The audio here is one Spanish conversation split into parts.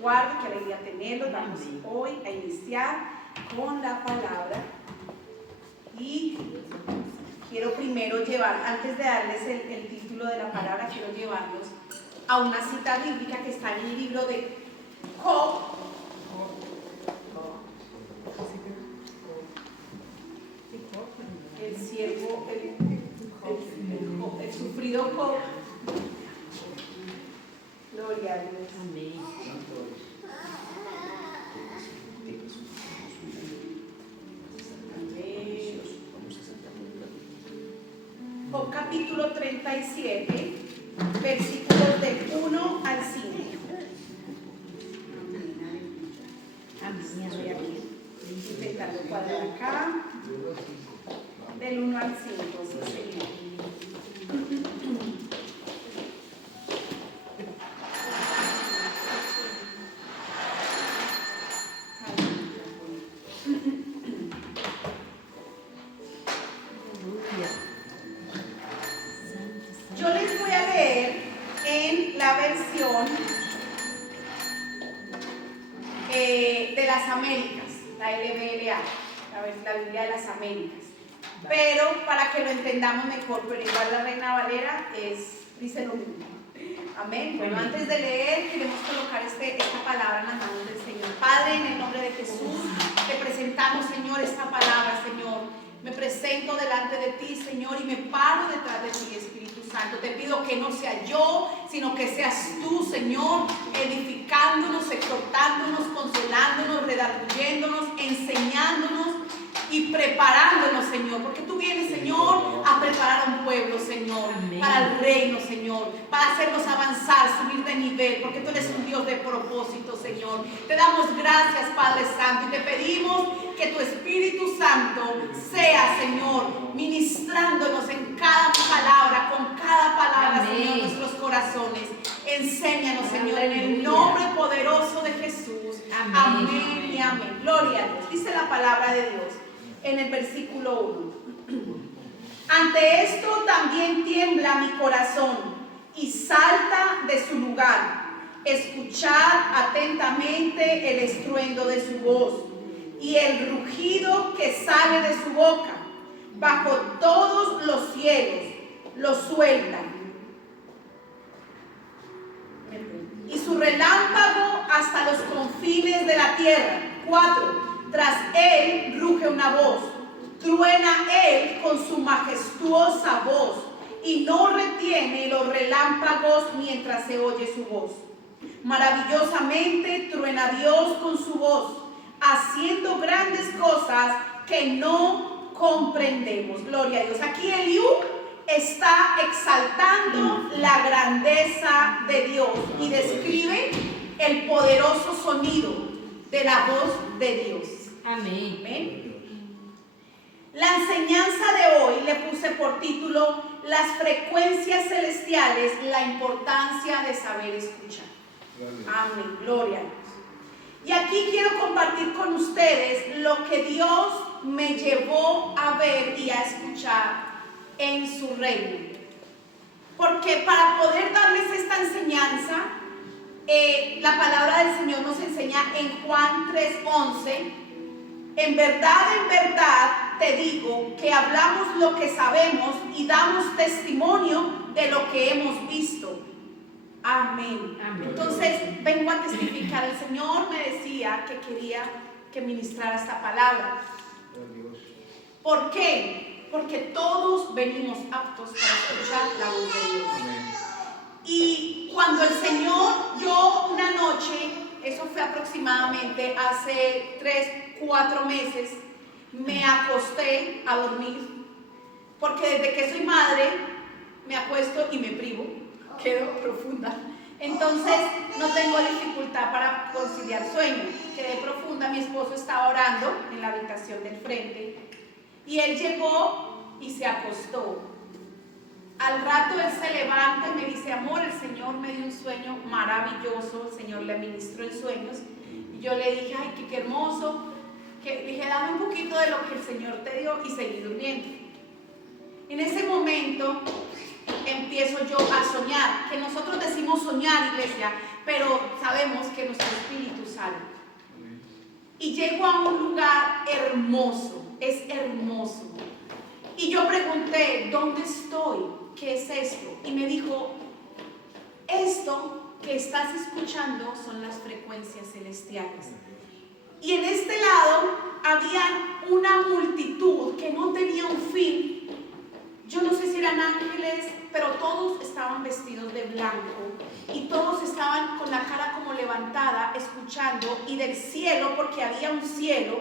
guarde, qué alegría tenerlos. Vamos hoy a iniciar con la palabra. Y quiero primero llevar, antes de darles el título de la palabra, quiero llevarlos a una cita bíblica que está en el libro de Job. El siervo, el sufrido Job. Gloria a Dios. Amén. Job capítulo 37, versículos del 1 al 5. Voy aquí intentando cuadrar acá. Del 1 al 5, sí, señor. Yo les voy a leer en la versión de las Américas, la LBLA, la Biblia de las Américas. Pero para que lo entendamos mejor, pero igual la Reina Valera dice lo mismo. Amén. Bueno, antes de leer, queremos colocar esta palabra en las manos del Señor. Padre, en el nombre de Jesús, te presentamos, Señor, esta palabra, Señor. Me presento delante de ti, Señor, y me paro detrás de ti, Espíritu Santo. Te pido que no sea yo, sino que seas tú, Señor, edificándonos, exhortándonos, consolándonos, redarguyéndonos, enseñándonos y preparándonos, Señor, porque tú vienes, Señor, a preparar a un pueblo, Señor, amén, para el reino, Señor, para hacernos avanzar, subir de nivel, porque tú eres un Dios de propósito, Señor. Te damos gracias, Padre Santo, y te pedimos que tu Espíritu Santo sea, Señor, ministrándonos en cada palabra, con cada palabra, amén, Señor, en nuestros corazones. Enséñanos, Señor, en el nombre poderoso de Jesús. Amén, amén y amén. Gloria a Dios. Dice la palabra de Dios en el versículo 1. Ante esto también tiembla mi corazón y salta de su lugar. Escuchad atentamente el estruendo de su voz y el rugido que sale de su boca. Bajo todos los cielos lo sueltan. Y su relámpago hasta los confines de la tierra. 4. Tras él ruge una voz, truena él con su majestuosa voz, y no retiene los relámpagos mientras se oye su voz. Maravillosamente truena Dios con su voz, haciendo grandes cosas que no comprendemos. Gloria a Dios. Aquí Eliú está exaltando la grandeza de Dios y describe el poderoso sonido de la voz de Dios. Amén. Amén. La enseñanza de hoy le puse por título: las frecuencias celestiales, la importancia de saber escuchar. Amén. Gloria a Dios. Y aquí quiero compartir con ustedes lo que Dios me llevó a ver y a escuchar en su reino. Porque para poder darles esta enseñanza, la palabra del Señor nos enseña en Juan 3:11: en verdad te digo que hablamos lo que sabemos y damos testimonio de lo que hemos visto. Amén. Amén. Entonces vengo a testificar. El Señor me decía que quería que ministrara esta palabra. ¿Por qué? Porque todos venimos aptos para escuchar la voz de Dios. Amén. Y cuando el Señor, yo una noche, eso fue aproximadamente hace 3-4 meses, me acosté a dormir, porque desde que soy madre me acuesto y me privo, quedo profunda. Entonces no tengo dificultad para conciliar sueño. Quedé profunda, mi esposo estaba orando en la habitación del frente y él llegó y se acostó. Al rato él se levanta y me dice: amor, el Señor me dio un sueño maravilloso, el Señor le ministró en sueños. Y yo le dije: ay, qué hermoso. Dije: dame un poquito de lo que el Señor te dio, y seguí durmiendo. En ese momento empiezo yo a soñar, que nosotros decimos soñar, iglesia, pero sabemos que nuestro espíritu sale. Y llego a un lugar hermoso, es hermoso. Y yo pregunté, ¿dónde estoy? ¿Qué es esto? Y me dijo, esto que estás escuchando son las frecuencias celestiales. Y en este lado había una multitud que no tenía un fin. Yo no sé si eran ángeles, pero todos estaban vestidos de blanco y todos estaban con la cara como levantada, escuchando, y del cielo, porque había un cielo,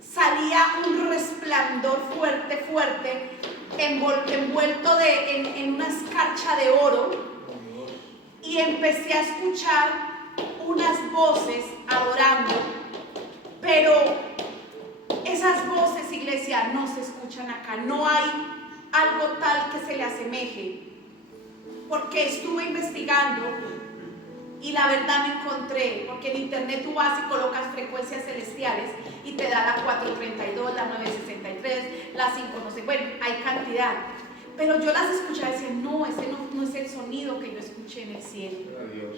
salía un resplandor fuerte, fuerte, envuelto en una escarcha de oro, y empecé a escuchar unas voces adorando, pero esas voces, iglesia, no se escuchan acá, no hay algo tal que se le asemeje, porque estuve investigando y la verdad me encontré, porque en internet tú vas y colocas frecuencias celestiales y te da la 432, la 963, la 5, no sé, bueno, hay cantidad, pero yo las escuchaba y decía, no, ese no es el sonido que yo escuché en el cielo. Adiós.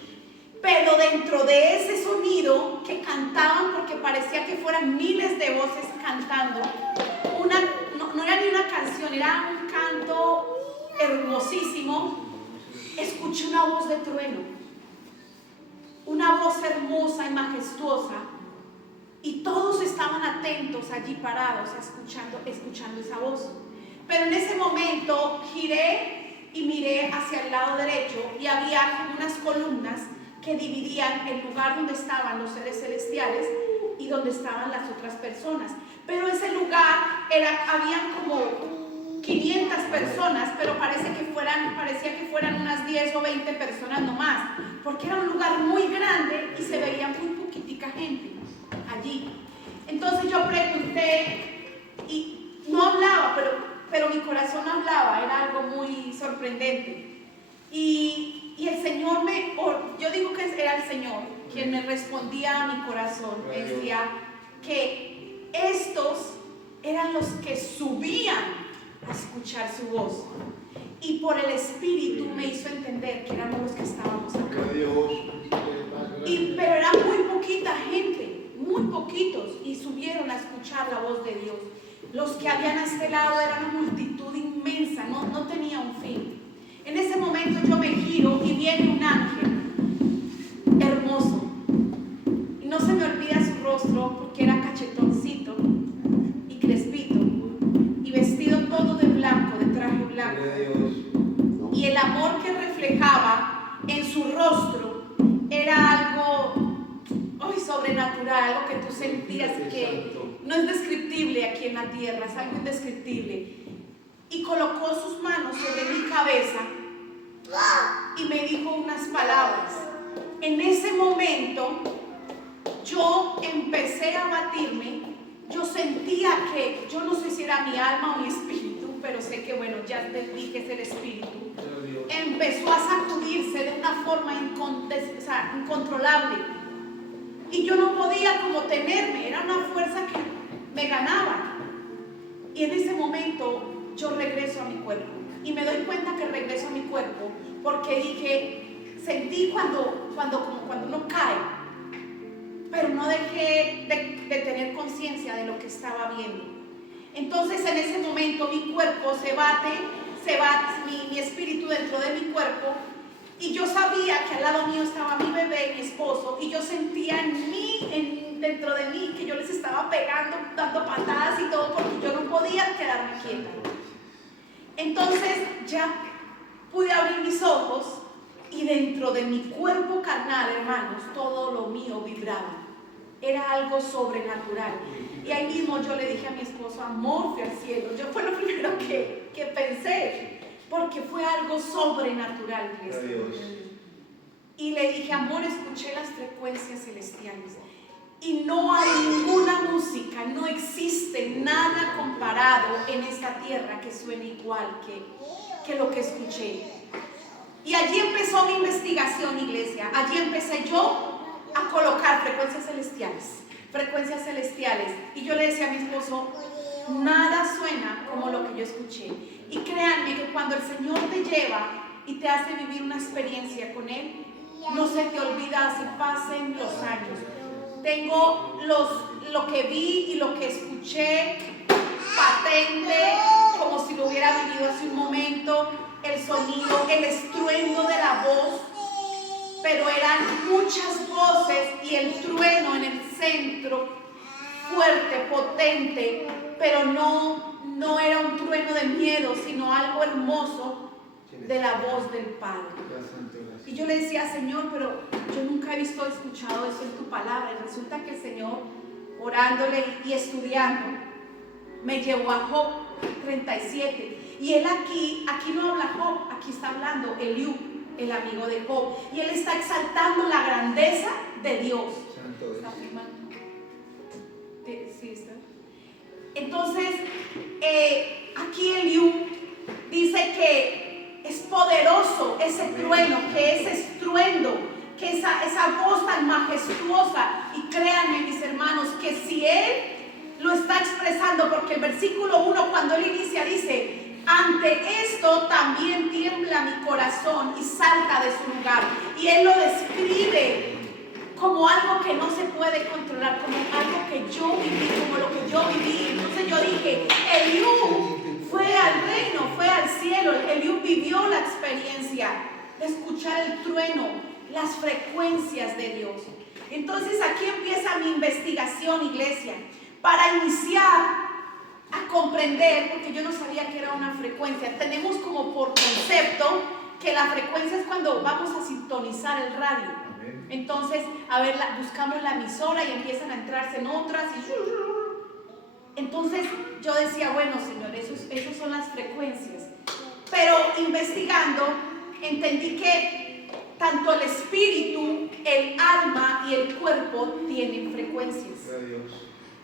Pero dentro de ese sonido que cantaban, porque parecía que fueran miles de voces cantando, no era ni una canción, era un canto hermosísimo, escuché una voz de trueno, una voz hermosa y majestuosa, y todos estaban atentos allí parados, escuchando esa voz. Pero en ese momento giré y miré hacia el lado derecho y había unas columnas que dividían el lugar donde estaban los seres celestiales y donde estaban las otras personas. Pero ese lugar habían como 500 personas, pero parecía que fueran unas 10 o 20 personas nomás, porque era un lugar muy grande y se veía muy poquitica gente allí. Entonces yo pregunté y no hablaba, pero mi corazón hablaba, era algo muy sorprendente. Y el Señor yo digo que era el Señor quien me respondía a mi corazón, me decía que estos eran los que subían a escuchar su voz, y por el Espíritu me hizo entender que éramos los que estábamos acá. Pero era muy poquita gente, muy poquitos, y subieron a escuchar la voz de Dios. Los que habían a este lado era una multitud inmensa, no tenía un fin. En ese momento yo me giro y viene un ángel hermoso, y no se me olvida su rostro porque era cachetoncito y crespito y vestido todo de blanco, de traje blanco, y el amor que reflejaba en su rostro era algo sobrenatural, algo que tú sentías que no es descriptible aquí en la tierra, es algo indescriptible. Y colocó sus manos sobre mi cabeza y me dijo unas palabras. En ese momento yo empecé a batirme, yo sentía que, yo no sé si era mi alma o mi espíritu, pero sé que bueno, ya entendí que es el espíritu, empezó a sacudirse de una forma incontrolable, y yo no podía como tenerme, era una fuerza que me ganaba. Y en ese momento yo regreso a mi cuerpo, y me doy cuenta que regreso a mi cuerpo porque sentí cuando uno cae, pero no dejé de tener conciencia de lo que estaba viendo. Entonces en ese momento mi cuerpo se bate mi espíritu dentro de mi cuerpo, y yo sabía que al lado mío estaba mi bebé y mi esposo, y yo sentía dentro de mí que yo les estaba pegando, dando patadas y todo, porque yo no podía quedarme quieta. Entonces ya pude abrir mis ojos, y dentro de mi cuerpo carnal, hermanos, todo lo mío vibraba. Era algo sobrenatural. Y ahí mismo yo le dije a mi esposo, amor, fui al cielo. Yo fue lo primero que pensé, porque fue algo sobrenatural. Y le dije, amor, escuché las frecuencias celestiales. Y no hay ninguna música, no existe nada comparado en esta tierra que suene igual que lo que escuché. Y allí empezó mi investigación, iglesia. Allí empecé yo a colocar frecuencias celestiales. Y yo le decía a mi esposo, nada suena como lo que yo escuché. Y créanme que cuando el Señor te lleva y te hace vivir una experiencia con Él, no se te olvida así pasen los años. Tengo lo que vi y lo que escuché patente, como si lo hubiera vivido hace un momento, el sonido, el estruendo de la voz, pero eran muchas voces y el trueno en el centro, fuerte, potente, pero no era un trueno de miedo, sino algo hermoso de la voz del Padre. Y yo le decía, Señor, pero yo nunca he visto o escuchado eso en tu palabra. Y resulta que el Señor, orándole y estudiando, me llevó a Job 37. Y él aquí no habla Job, aquí está hablando Eliú, el amigo de Job. Y él está exaltando la grandeza de Dios. ¿Está firmando? Sí, está. Entonces, aquí Eliú dice que es poderoso ese trueno, que ese estruendo, que esa voz tan majestuosa. Y créanme, mis hermanos, que si él lo está expresando, porque el versículo 1, cuando él inicia, dice: ante esto también tiembla mi corazón y salta de su lugar. Y él lo describe como algo que no se puede controlar, como algo que yo viví, como lo que yo viví. Entonces yo dije, Eliú fue al reino, fue al cielo. Eliú vivió la experiencia de escuchar el trueno, las frecuencias de Dios. Entonces aquí empieza mi investigación, iglesia, para iniciar a comprender, porque yo no sabía que era una frecuencia. Tenemos como por concepto que la frecuencia es cuando vamos a sintonizar el radio. Entonces, a ver, buscamos la emisora y empiezan a entrarse en otras. Entonces, yo decía, bueno, Señor, esos son las frecuencias. Pero investigando, entendí que tanto el espíritu, el alma y el cuerpo tienen frecuencias.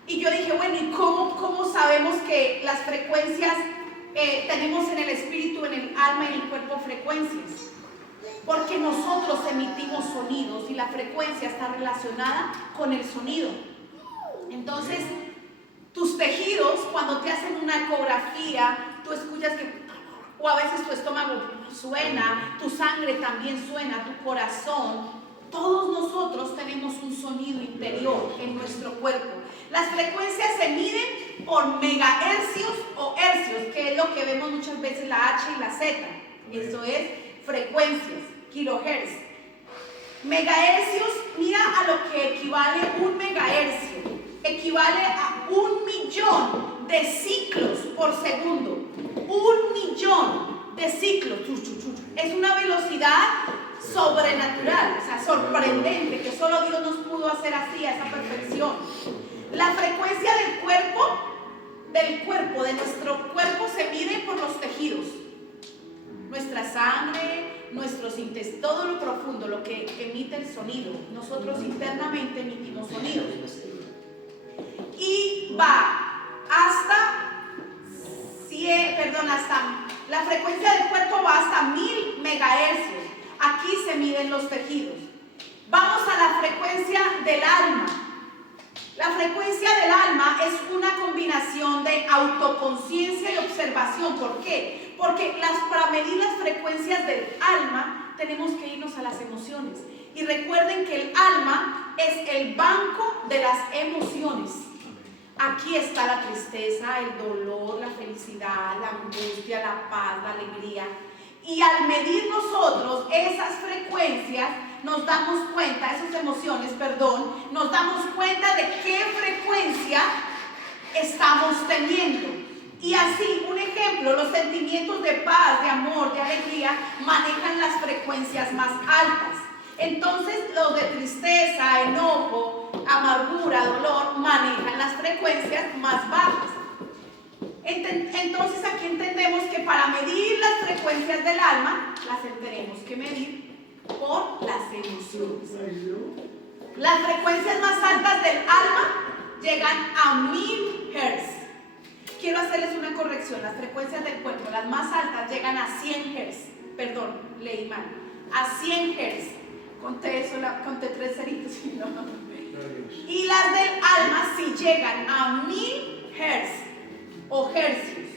Y yo dije, bueno, ¿y cómo sabemos que las frecuencias tenemos en el espíritu, en el alma y en el cuerpo frecuencias? Porque nosotros emitimos sonidos y la frecuencia está relacionada con el sonido. Entonces, tus tejidos, cuando te hacen una ecografía, tú escuchas que, o a veces tu estómago suena, tu sangre también suena, tu corazón. Todos nosotros tenemos un sonido interior en nuestro cuerpo. Las frecuencias se miden por megahercios o hercios, que es lo que vemos muchas veces la H y la Z. Eso es frecuencias, kilohertz. Megahercios, mira a lo que equivale un megahercio. Equivale a 1.000.000 de ciclos por segundo. 1.000.000 de ciclos. Es una velocidad sobrenatural, o sea, sorprendente, que solo Dios nos pudo hacer así, a esa perfección. La frecuencia del cuerpo, de nuestro cuerpo, se mide por los tejidos. Nuestra sangre, nuestros intestinos, todo lo profundo, lo que emite el sonido. Nosotros internamente emitimos sonidos. Y va hasta la frecuencia del cuerpo va hasta 1000 megahercios. Aquí se miden los tejidos. Vamos a la frecuencia del alma. La frecuencia del alma es una combinación de autoconciencia y observación. ¿Por qué? Porque para medir las frecuencias del alma tenemos que irnos a las emociones. Y recuerden que el alma es el banco de las emociones. Aquí está la tristeza, el dolor, la felicidad, la angustia, la paz, la alegría. Y al medir nosotros esas frecuencias, nos damos cuenta, nos damos cuenta de qué frecuencia estamos teniendo. Y así, un ejemplo, los sentimientos de paz, de amor, de alegría, manejan las frecuencias más altas. Entonces, los de tristeza, enojo, amargura, dolor, manejan las frecuencias más bajas. Entonces, aquí entendemos que para medir las frecuencias del alma, las tenemos que medir por las emociones. Las frecuencias más altas del alma llegan a 1000 Hz. Quiero hacerles una corrección. Las frecuencias del cuerpo, las más altas, llegan a 100 Hz. Perdón, leí mal. A 100 Hz. Conté 3 ceritos. No. Y las del alma sí llegan a 1000 Hz o hercios.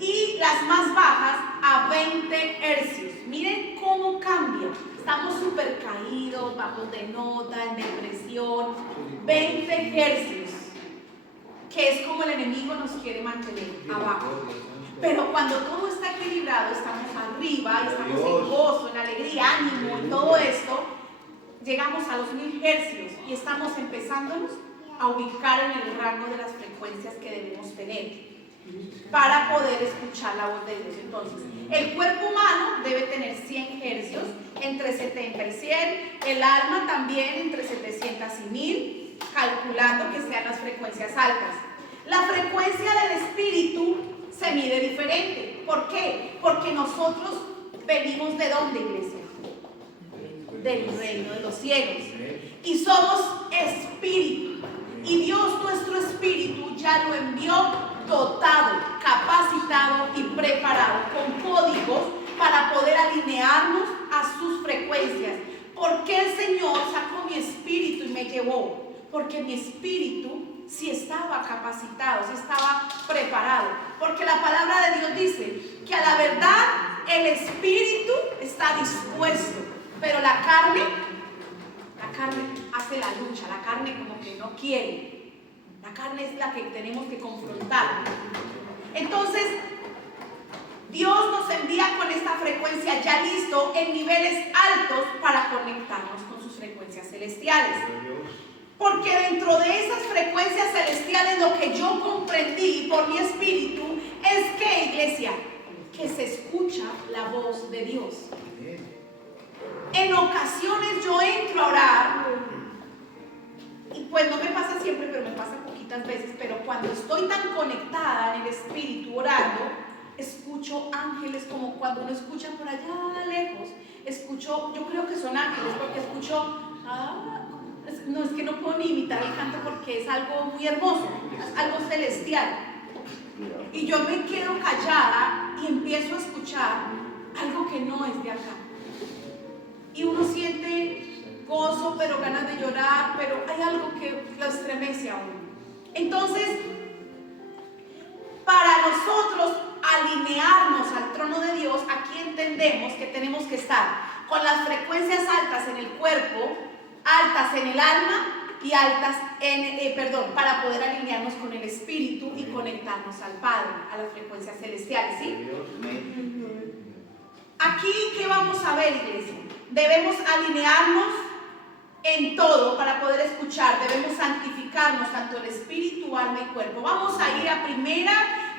Y las más bajas a 20 hercios. Miren cómo cambia. estamos súper caídos, bajos de nota, en depresión, 20 hercios, que es como el enemigo nos quiere mantener abajo. Pero cuando todo está equilibrado, estamos arriba, estamos en gozo, en alegría, ánimo, en todo esto, llegamos a los 1000 hercios y estamos empezándonos a ubicar en el rango de las frecuencias que debemos tener para poder escuchar la voz de Dios. Entonces, el cuerpo humano debe tener 100 hercios, entre 70 y 100, el alma también entre 700 y 1000, calculando que sean las frecuencias altas. La frecuencia del espíritu se mide diferente. ¿Por qué? Porque nosotros venimos ¿de dónde, iglesia? Del reino de los cielos. Y somos espíritu. Y Dios, nuestro espíritu, ya lo envió dotado, capacitado y preparado con códigos para poder alinearnos a sus frecuencias. ¿Por qué el Señor sacó mi espíritu y me llevó? Porque mi espíritu sí estaba capacitado, sí estaba preparado. Porque la palabra de Dios dice que a la verdad el espíritu está dispuesto, pero la carne hace la lucha, la carne como que no quiere. La carne es la que tenemos que confrontar. Entonces, Dios nos envía con esta frecuencia ya listo en niveles altos para conectarnos con sus frecuencias celestiales. Porque dentro de esas frecuencias celestiales lo que yo comprendí por mi espíritu es que, iglesia, que se escucha la voz de Dios. En ocasiones yo entro a orar y pues no me pasa siempre, pero me pasa poquitas veces, pero cuando estoy tan conectada en el espíritu orando, escucho ángeles como cuando uno escucha por allá lejos. Escucho, yo creo que son ángeles porque escucho, no es que no puedo ni imitar el canto porque es algo muy hermoso, es algo celestial. Y yo me quedo callada y empiezo a escuchar algo que no es de acá. Y uno siente gozo, pero ganas de llorar, pero hay algo que lo estremece a uno. Entonces, para nosotros alinearnos al trono de Dios, aquí entendemos que tenemos que estar con las frecuencias altas en el cuerpo, altas en el alma y altas para poder alinearnos con el espíritu y conectarnos al Padre, a las frecuencias celestiales, ¿sí? Aquí, ¿qué vamos a ver, iglesia? Debemos alinearnos en todo para poder escuchar. Debemos santificarnos tanto el espíritu, alma y cuerpo. Vamos a ir a Primera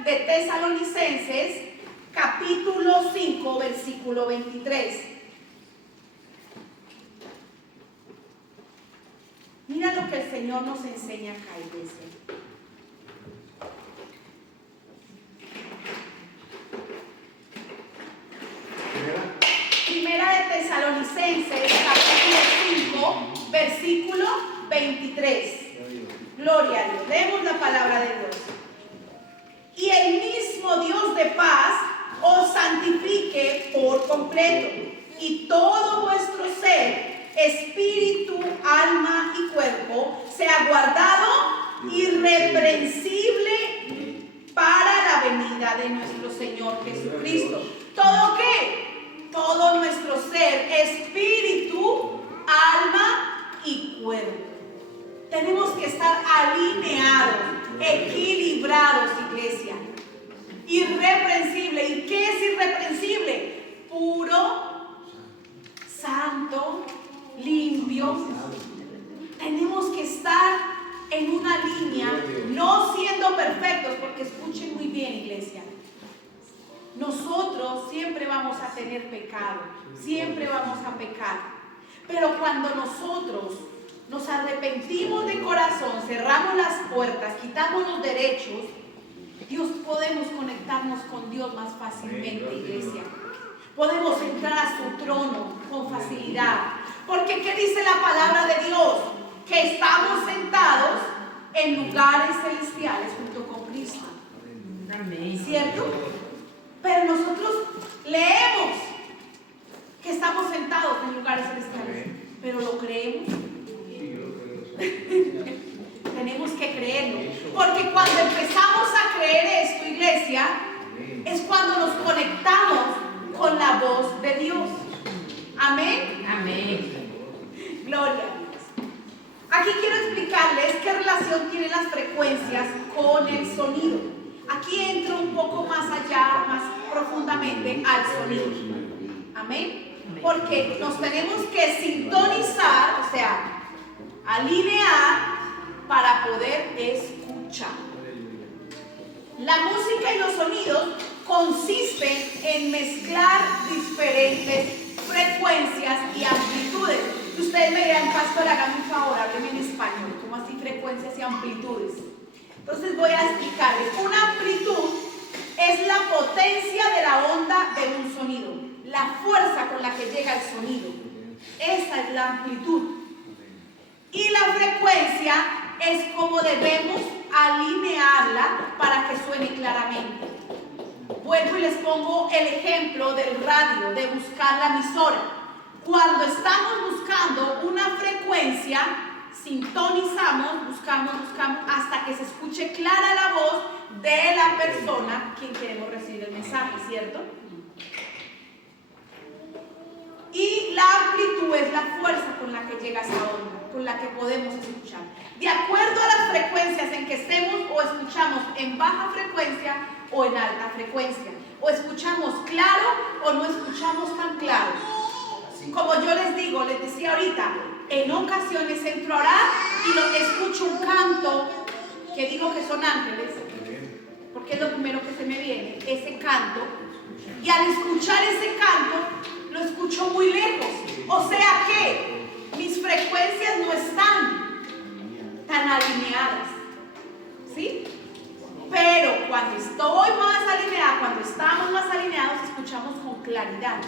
de Tesalonicenses, capítulo 5, versículo 23. Mira lo que el Señor nos enseña acá, iglesia. Primera de Tesalonicenses, capítulo 5, versículo 23. Gloria a Dios. Leemos la palabra de Dios. Y el mismo Dios de paz os santifique por completo, y todo vuestro ser, espíritu, alma y cuerpo, sea guardado irreprensible para la venida de nuestro Señor Jesucristo. ¿Todo qué? Todo nuestro ser, espíritu, alma y cuerpo. Tenemos que estar alineados, equilibrados, iglesia. Irreprensible. ¿Y qué es irreprensible? Puro, santo, limpio. Tenemos que estar en una línea, no siendo perfectos, porque escuchen muy bien, iglesia. Nosotros siempre vamos a tener pecado, siempre vamos a pecar. Pero cuando nosotros nos arrepentimos de corazón, cerramos las puertas, quitamos los derechos, podemos conectarnos con Dios más fácilmente, iglesia. Podemos entrar a su trono con facilidad. Porque ¿qué dice la palabra de Dios? Que estamos sentados en lugares celestiales junto con Cristo. ¿Cierto? Pero nosotros leemos que estamos sentados en lugares celestiales. ¿Pero lo creemos? Tenemos que creerlo. Porque cuando empezamos a creer esto, iglesia, es cuando nos conectamos con la voz de Dios. Amén. relación tienen las frecuencias con el sonido? Aquí entro un poco más allá, más profundamente al sonido. Amén. Porque nos tenemos que sintonizar, o sea, alinear para poder escuchar. La música y los sonidos consisten en mezclar diferentes frecuencias y amplitudes. Ustedes me dirán, pastor, hágame un favor, hábleme en español. ¿Cómo así frecuencias y amplitudes? Entonces voy a explicarles. Una amplitud es la potencia de la onda de un sonido, la fuerza con la que llega el sonido. Esa es la amplitud. Y la frecuencia es como debemos alinearla para que suene claramente. Vuelvo y les pongo el ejemplo del radio, de buscar la emisora. Cuando estamos buscando una frecuencia, sintonizamos, buscamos hasta que se escuche clara la voz de la persona quien queremos recibir el mensaje, ¿cierto? Y la amplitud es la fuerza con la que llega esa onda, con la que podemos escuchar. De acuerdo a las frecuencias en que estemos, o escuchamos en baja frecuencia o en alta frecuencia, o escuchamos claro o no escuchamos tan claro. Como yo les digo, les decía ahorita, en ocasiones entro a orar y escucho un canto que digo que son ángeles, porque es lo primero que se me viene, ese canto, y al escuchar ese canto lo escucho muy lejos, o sea que mis frecuencias no están tan alineadas, ¿sí? Pero cuando estoy más alineada, cuando estamos más alineados, escuchamos con claridad.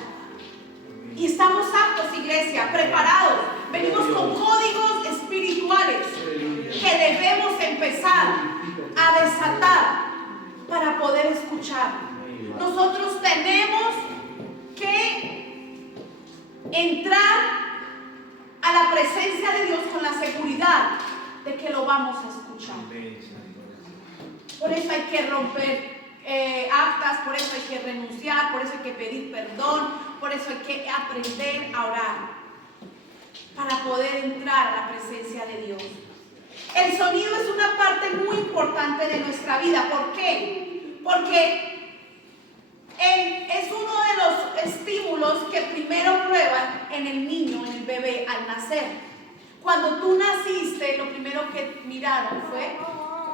Y estamos aptos, iglesia, preparados. Venimos con códigos espirituales que debemos empezar a desatar para poder escuchar. Nosotros tenemos que entrar a la presencia de Dios con la seguridad de que lo vamos a escuchar. Por eso hay que romper actas, por eso hay que renunciar, por eso hay que pedir perdón, por eso hay que aprender a orar para poder entrar a la presencia de Dios. El sonido es una parte muy importante de nuestra vida. ¿Por qué? Porque es uno de los estímulos que primero prueban en el niño, en el bebé, al nacer. Cuando tú naciste, lo primero que miraron fue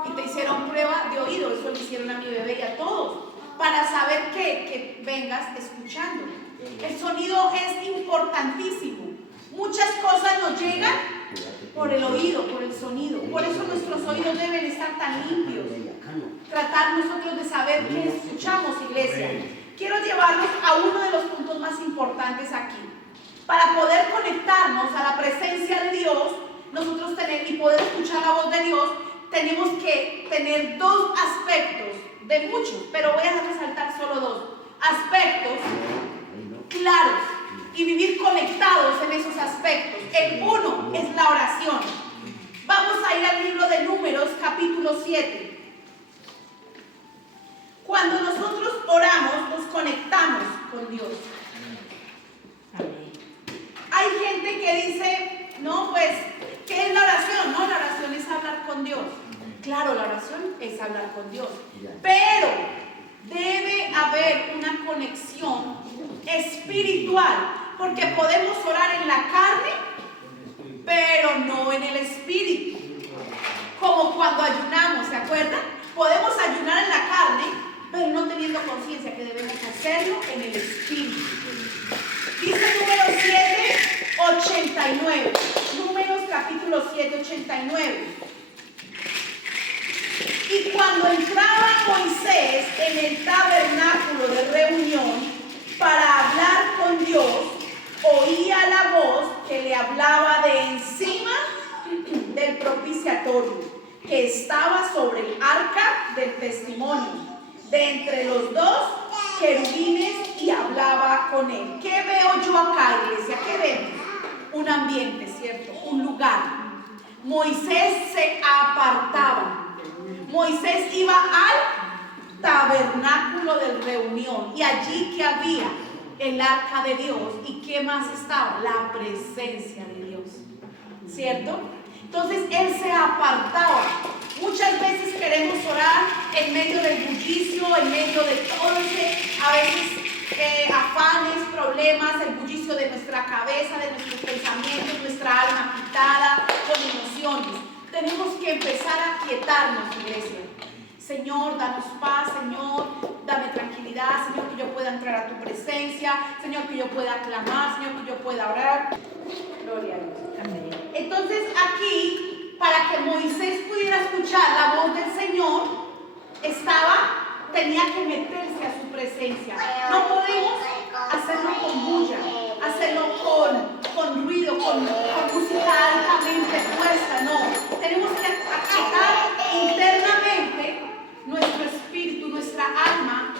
y te hicieron prueba de oído. Eso le hicieron a mi bebé y a todos, para saber que vengas escuchando. El sonido es importantísimo. Muchas cosas nos llegan por el oído, por el sonido. Por eso nuestros oídos deben estar tan limpios. Tratar nosotros de saber qué escuchamos, iglesia. Quiero llevarlos a uno de los puntos más importantes aquí. Para poder conectarnos a la presencia de Dios, nosotros y poder escuchar la voz de Dios, tenemos que tener dos aspectos, de muchos, pero voy a resaltar solo dos aspectos claros y vivir conectados en esos aspectos. El uno es la oración. Vamos a ir al libro de Números, capítulo 7. Cuando nosotros oramos, nos conectamos con Dios. Hay gente que dice, no, pues, ¿qué es la oración? No, la oración es hablar con Dios. Claro, la oración es hablar con Dios, pero debe haber una conexión espiritual, porque podemos orar en la carne, pero no en el espíritu. Como cuando ayunamos, ¿se acuerdan? Podemos ayunar en la carne, pero no teniendo conciencia que debemos hacerlo en el espíritu. Dice Números 7, 89. Números capítulo 7, 89. Y cuando entraba Moisés en el tabernáculo de reunión para hablar con Dios, oía la voz que le hablaba de encima del propiciatorio, que estaba sobre el arca del testimonio, de entre los dos querubines, y hablaba con él. ¿Qué veo yo acá, iglesia? ¿Qué vemos? Un ambiente, ¿cierto? Un lugar. Moisés se apartaba. Moisés iba al tabernáculo de reunión, y allí que había el arca de Dios, y qué más estaba, la presencia de Dios, ¿cierto? Entonces él se apartaba. Muchas veces queremos orar en medio del bullicio, en medio de todo ese, a veces, afanes, problemas, el bullicio de nuestra cabeza, de nuestros pensamientos, nuestra alma agitada, con emociones. Tenemos que empezar a quietarnos, iglesia. Señor, danos paz, Señor, dame tranquilidad, Señor, que yo pueda entrar a tu presencia, Señor, que yo pueda clamar, Señor, que yo pueda orar. Gloria a Dios. Entonces aquí, para que Moisés pudiera escuchar la voz del Señor, tenía que meterse a su presencia. No podemos hacerlo con bulla, hacerlo con ruido, con música altamente puesta, no. Tenemos que acatar internamente nuestro espíritu, nuestra alma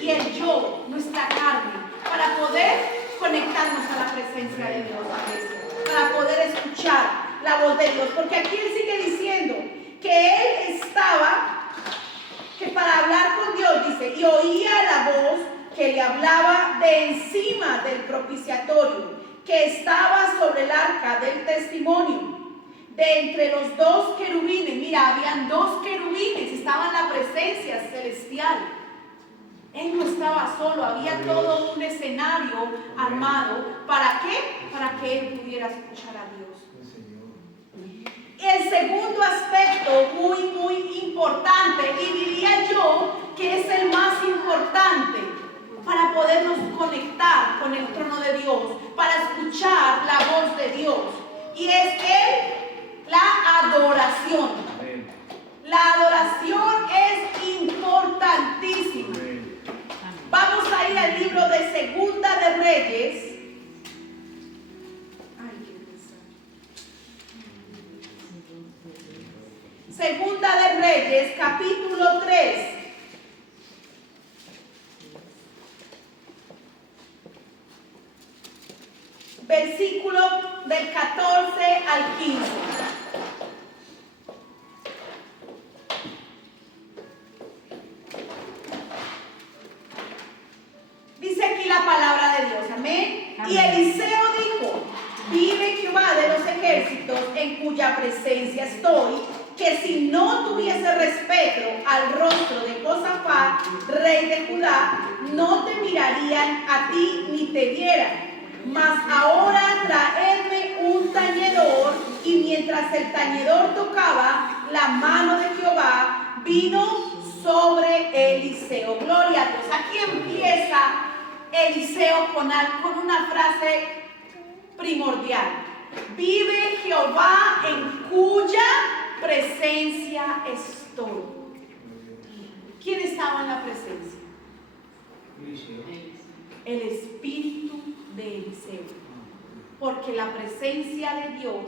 y el yo, nuestra carne, para poder conectarnos a la presencia de Dios, para poder escuchar la voz de Dios. Porque aquí él sigue diciendo que él que para hablar con Dios, dice, y oía la voz que le hablaba de encima del propiciatorio, que estaba sobre el arca del testimonio. De entre los dos querubines, mira, habían dos querubines, estaba en la presencia celestial. Él no estaba solo, había todo un escenario armado. ¿Para qué? Para que él pudiera escuchar a Dios. El segundo aspecto muy importante, y diría yo que es el más importante para podernos conectar con el trono de Dios, para escuchar la voz de Dios, y es la adoración. La adoración es importantísima. Vamos a ir al libro de Segunda de Reyes. Segunda de Reyes, capítulo 3. Versículo del 14 al 15. Dice aquí la palabra de Dios, amén. Y Eliseo dijo: vive Jehová de los ejércitos, en cuya presencia estoy, que si no tuviese respeto al rostro de Josafat, rey de Judá, no te mirarían a ti ni te vieran. Mas ahora traedme un tañedor. Y mientras el tañedor tocaba, la mano de Jehová vino sobre Eliseo. Gloria a Dios. Aquí empieza Eliseo con una frase primordial: vive Jehová en cuya presencia estoy. ¿Quién estaba en la presencia? El espíritu de Eliseo. Porque la presencia de Dios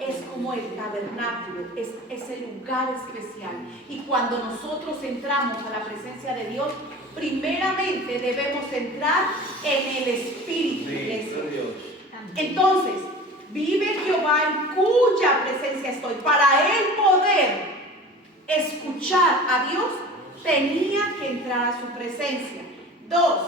es como el tabernáculo, es el lugar especial. Y cuando nosotros entramos a la presencia de Dios, primeramente debemos entrar en el espíritu. Entonces, vive Jehová en cuya presencia estoy. Para él poder escuchar a Dios, tenía que entrar a su presencia. 2,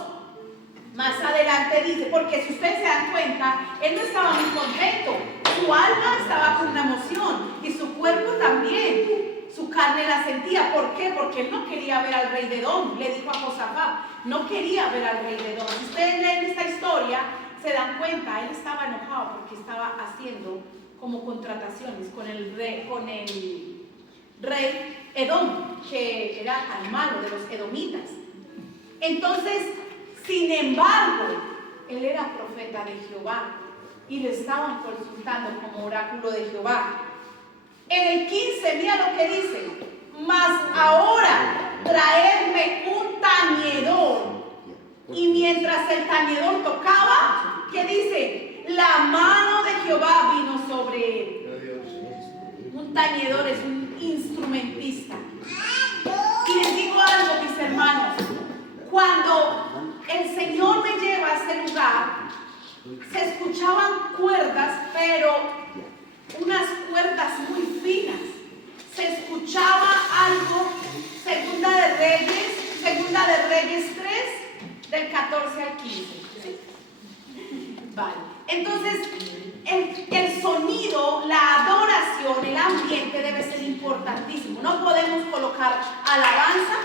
más adelante dice, porque si ustedes se dan cuenta, él no estaba muy contento. Su alma estaba con una emoción y su cuerpo también. Su carne la sentía. ¿Por qué? Porque él no quería ver al rey de Edom. Le dijo a Josafat, no quería ver al rey de Edom. Si ustedes leen esta historia, se dan cuenta, él estaba enojado porque estaba haciendo como contrataciones con el rey Edom, que era tan malo, de los edomitas. Entonces, sin embargo, él era profeta de Jehová y le estaban consultando como oráculo de Jehová. En el 15, mira lo que dice: mas ahora traedme un tañedor. Y mientras el tañedor tocaba, ¿qué dice? La mano de Jehová vino sobre él. Un tañedor es un instrumentista. Y les digo algo, mis hermanos: cuando el Señor me lleva a ese lugar, se escuchaban cuerdas, pero unas cuerdas muy finas. Se escuchaba algo. Segunda de Reyes 3, del 14 al 15. ¿Sí? Vale. Entonces, el sonido, la adoración alabanza,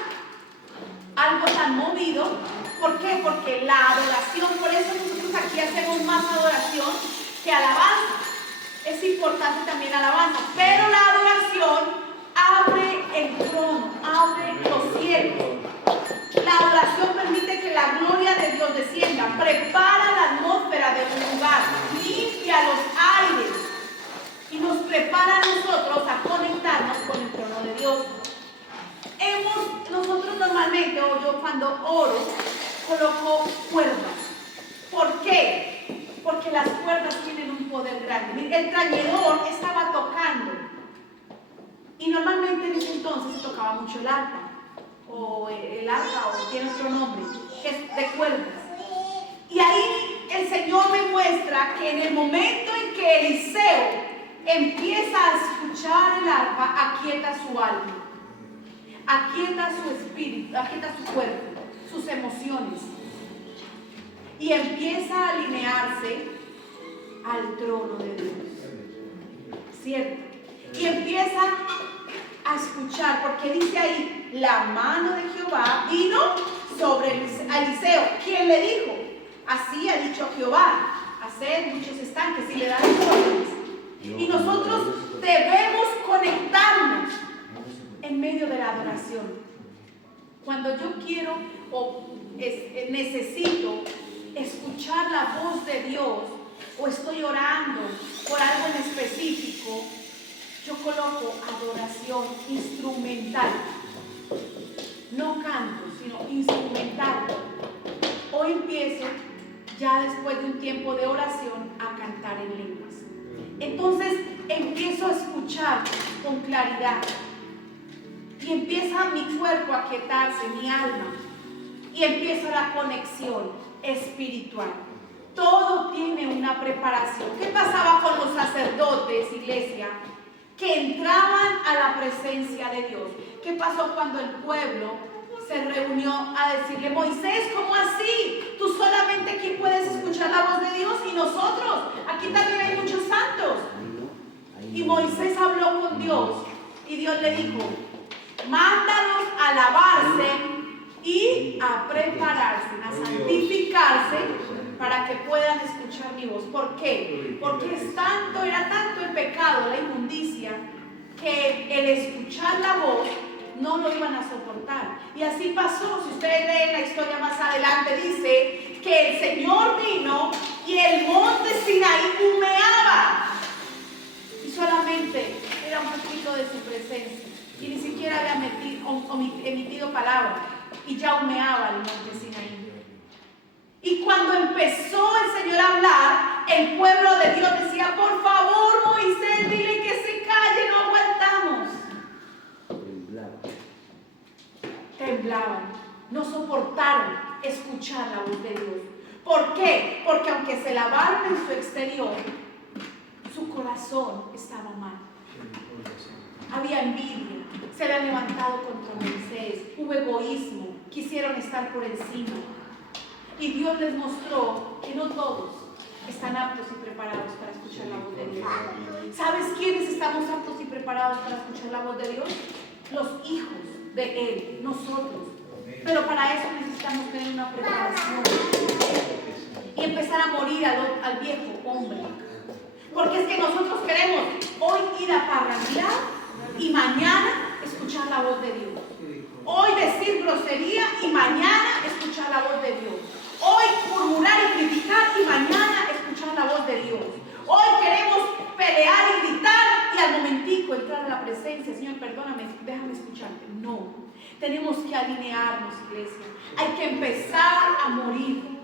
algo tan movido. ¿Por qué? Porque la adoración, por eso nosotros aquí hacemos más adoración que alabanza. Es importante también alabanza, pero la adoración abre el trono, abre los cielos. La adoración permite que la gloria de Dios descienda, prepara la atmósfera de un lugar, limpia los aires y nos prepara a nosotros a conectarnos con el trono de Dios. Nosotros normalmente, o yo cuando oro, coloco cuerdas. ¿Por qué? Porque las cuerdas tienen un poder grande. El tañedor estaba tocando y normalmente en ese entonces se tocaba mucho el arpa, o tiene otro nombre, que es de cuerdas. Y ahí el Señor me muestra que en el momento en que Eliseo empieza a escuchar el arpa, aquieta su alma, aquieta su espíritu, aquieta su cuerpo, sus emociones, y empieza a alinearse al trono de Dios, ¿cierto? Y empieza a escuchar, porque dice ahí, la mano de Jehová vino sobre Eliseo. ¿Quién le dijo? Así ha dicho Jehová, haced muchos estanques y le dan órdenes. Y nosotros debemos conectarnos en medio de la adoración. Cuando yo quiero o necesito escuchar la voz de Dios, o estoy orando por algo en específico, yo coloco adoración instrumental. No canto, sino instrumental. O empiezo, ya después de un tiempo de oración, a cantar en lenguas. Entonces empiezo a escuchar con claridad. Y empieza mi cuerpo a aquietarse, mi alma. Y empieza la conexión espiritual. Todo tiene una preparación. ¿Qué pasaba con los sacerdotes, iglesia? Que entraban a la presencia de Dios. ¿Qué pasó cuando el pueblo se reunió a decirle, Moisés, ¿cómo así? Tú solamente aquí puedes escuchar la voz de Dios y nosotros, aquí también hay muchos santos. Y Moisés habló con Dios y Dios le dijo, mándalos a lavarse y a prepararse, a santificarse para que puedan escuchar mi voz. ¿Por qué? Porque era tanto el pecado, la inmundicia, que el escuchar la voz no lo iban a soportar. Y así pasó. Si ustedes leen la historia más adelante, dice que el Señor vino y el monte Sinaí humeaba. Y solamente era un poquito de su presencia. Y ni siquiera había emitido palabra. Y ya humeaba el monte Sinaí. Y cuando empezó el Señor a hablar, el pueblo de Dios decía, por favor, Moisés, dile que se calle, no aguantamos. Temblaban, no soportaron escuchar la voz de Dios. ¿Por qué? Porque aunque se lavaron en su exterior, su corazón estaba mal. Había envidia, se habían levantado contra Moisés, hubo egoísmo, quisieron estar por encima. Y Dios les mostró que no todos están aptos y preparados para escuchar la voz de Dios. ¿Sabes quiénes estamos aptos y preparados para escuchar la voz de Dios? Los hijos de Él, nosotros. Pero para eso necesitamos tener una preparación y empezar a morir al viejo hombre. Porque es que nosotros queremos hoy ir a parrandear y mañana escuchar la voz de Dios. Hoy decir grosería y mañana escuchar la voz de Dios. Hoy murmurar y criticar y mañana escuchar la voz de Dios. Hoy queremos pelear y gritar y al momentico entrar a la presencia. Señor, perdóname, déjame escucharte. No, tenemos que alinearnos, iglesia. Hay que empezar a morir.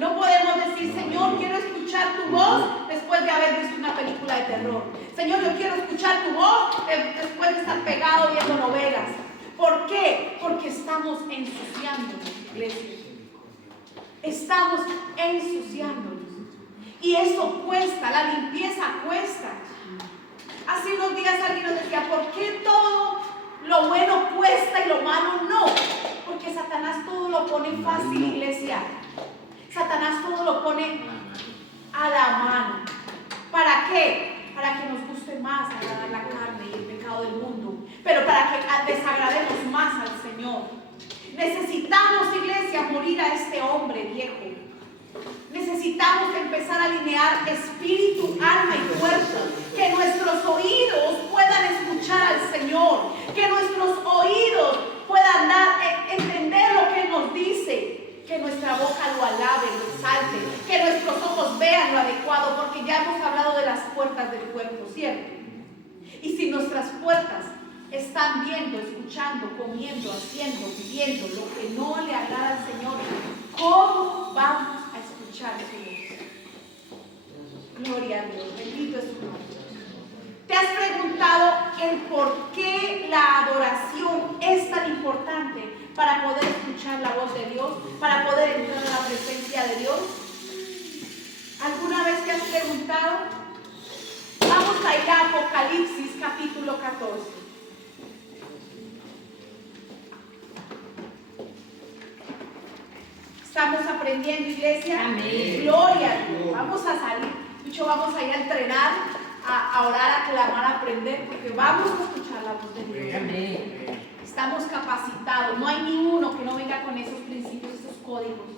No podemos decir, Señor, quiero escuchar tu voz después de haber visto una película de terror. Señor, yo quiero escuchar tu voz después de estar pegado viendo novelas. ¿Por qué? Porque estamos ensuciándonos, iglesia. Estamos ensuciándonos. Y eso cuesta, la limpieza cuesta. Hace unos días alguien nos decía, ¿por qué todo lo bueno cuesta y lo malo no? Porque Satanás todo lo pone fácil, iglesia. Satanás todo lo pone a la mano. ¿Para qué? Para que nos guste más agradar la carne y el pecado del mundo. Pero para para que desagrademos más al Señor. Necesitamos, iglesia, morir a este hombre viejo. Necesitamos empezar a alinear espíritu, alma y cuerpo. Que nuestros oídos puedan escuchar al Señor. Que nuestros oídos puedan entender lo que Él nos dice. Que nuestra boca lo alabe, lo exalte. Que nuestros ojos vean lo adecuado. Porque ya hemos hablado de las puertas del cuerpo, ¿cierto? Y si nuestras puertas están viendo, escuchando, comiendo, haciendo, viviendo lo que no le agrada al Señor, ¿cómo vamos a escuchar su voz? Gloria a Dios, bendito es su nombre. ¿Te has preguntado el por qué la adoración es tan importante para poder escuchar la voz de Dios, para poder entrar a la presencia de Dios? ¿Alguna vez te has preguntado? Vamos a ir a Apocalipsis capítulo 14. Estamos aprendiendo, iglesia. Amén. Gloria a Dios. Vamos a salir. Mucho vamos a ir a entrenar, a orar, a clamar, a aprender, porque vamos a escuchar la voz de Dios. Amén. Estamos capacitados. No hay ni uno que no venga con esos principios, esos códigos.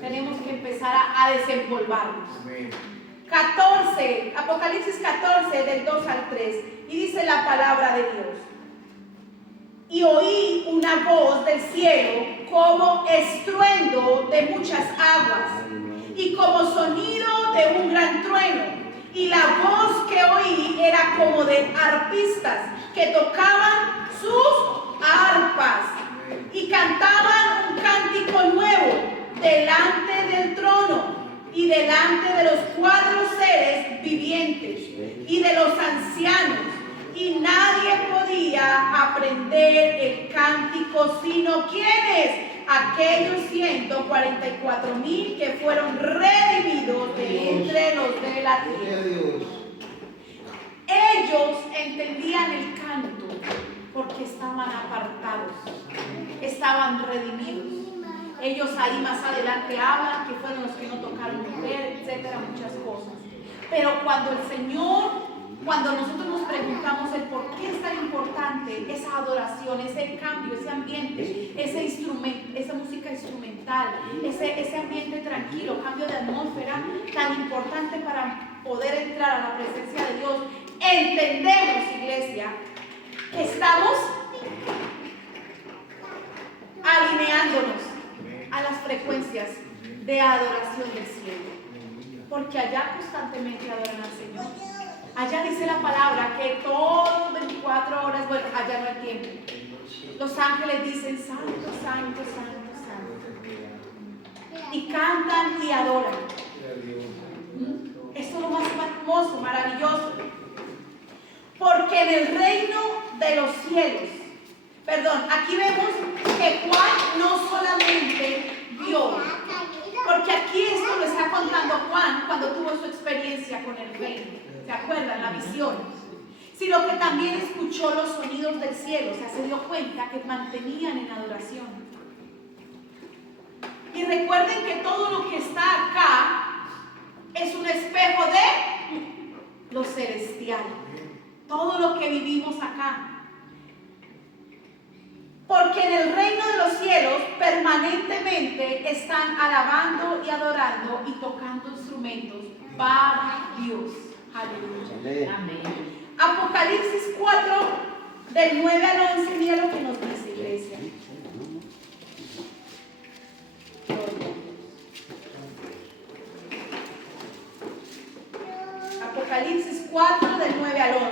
Tenemos que empezar a desenvolvernos. 14, Apocalipsis 14, del 2 al 3. Y dice la palabra de Dios. Y oí una voz del cielo como estruendo de muchas aguas y como sonido de un gran trueno. Y la voz que oí era como de arpistas que tocaban sus arpas y cantaban un cántico nuevo delante del trono y delante de los 4 seres vivientes y de los ancianos. Y nadie podía aprender el cántico sino ¿quiénes? Aquellos 144,000 que fueron redimidos de entre los de la tierra. Ellos entendían el canto porque estaban apartados, estaban redimidos. Ellos ahí más adelante hablan que fueron los que no tocaron mujer, etcétera, muchas cosas. Pero cuando el Señor, cuando nosotros nos preguntamos el por qué es tan importante esa adoración, ese cambio, ese ambiente, ese instrumento, esa música instrumental, ese ambiente tranquilo, cambio de atmósfera, tan importante para poder entrar a la presencia de Dios, entendemos, iglesia, que estamos alineándonos a las frecuencias de adoración del cielo, porque allá constantemente adoran al Señor. Allá dice la palabra que todos 24 horas, bueno, allá no hay tiempo. Los ángeles dicen santo, santo, santo, santo. Y cantan y adoran. Esto es lo más hermoso, maravilloso. Porque en el reino de los cielos, aquí vemos que Juan no solamente vio, porque aquí esto lo está contando Juan cuando tuvo su experiencia con el reino. ¿Se acuerdan? La visión. Sino que también escuchó los sonidos del cielo. O sea, se dio cuenta que mantenían en adoración. Y recuerden que todo lo que está acá es un espejo de lo celestial. Todo lo que vivimos acá. Porque en el reino de los cielos permanentemente están alabando y adorando y tocando instrumentos para Dios. Aleluya. Amén. Apocalipsis 4, del 9 al 11, mira lo que nos dice, iglesia. Apocalipsis 4, del 9 al 11.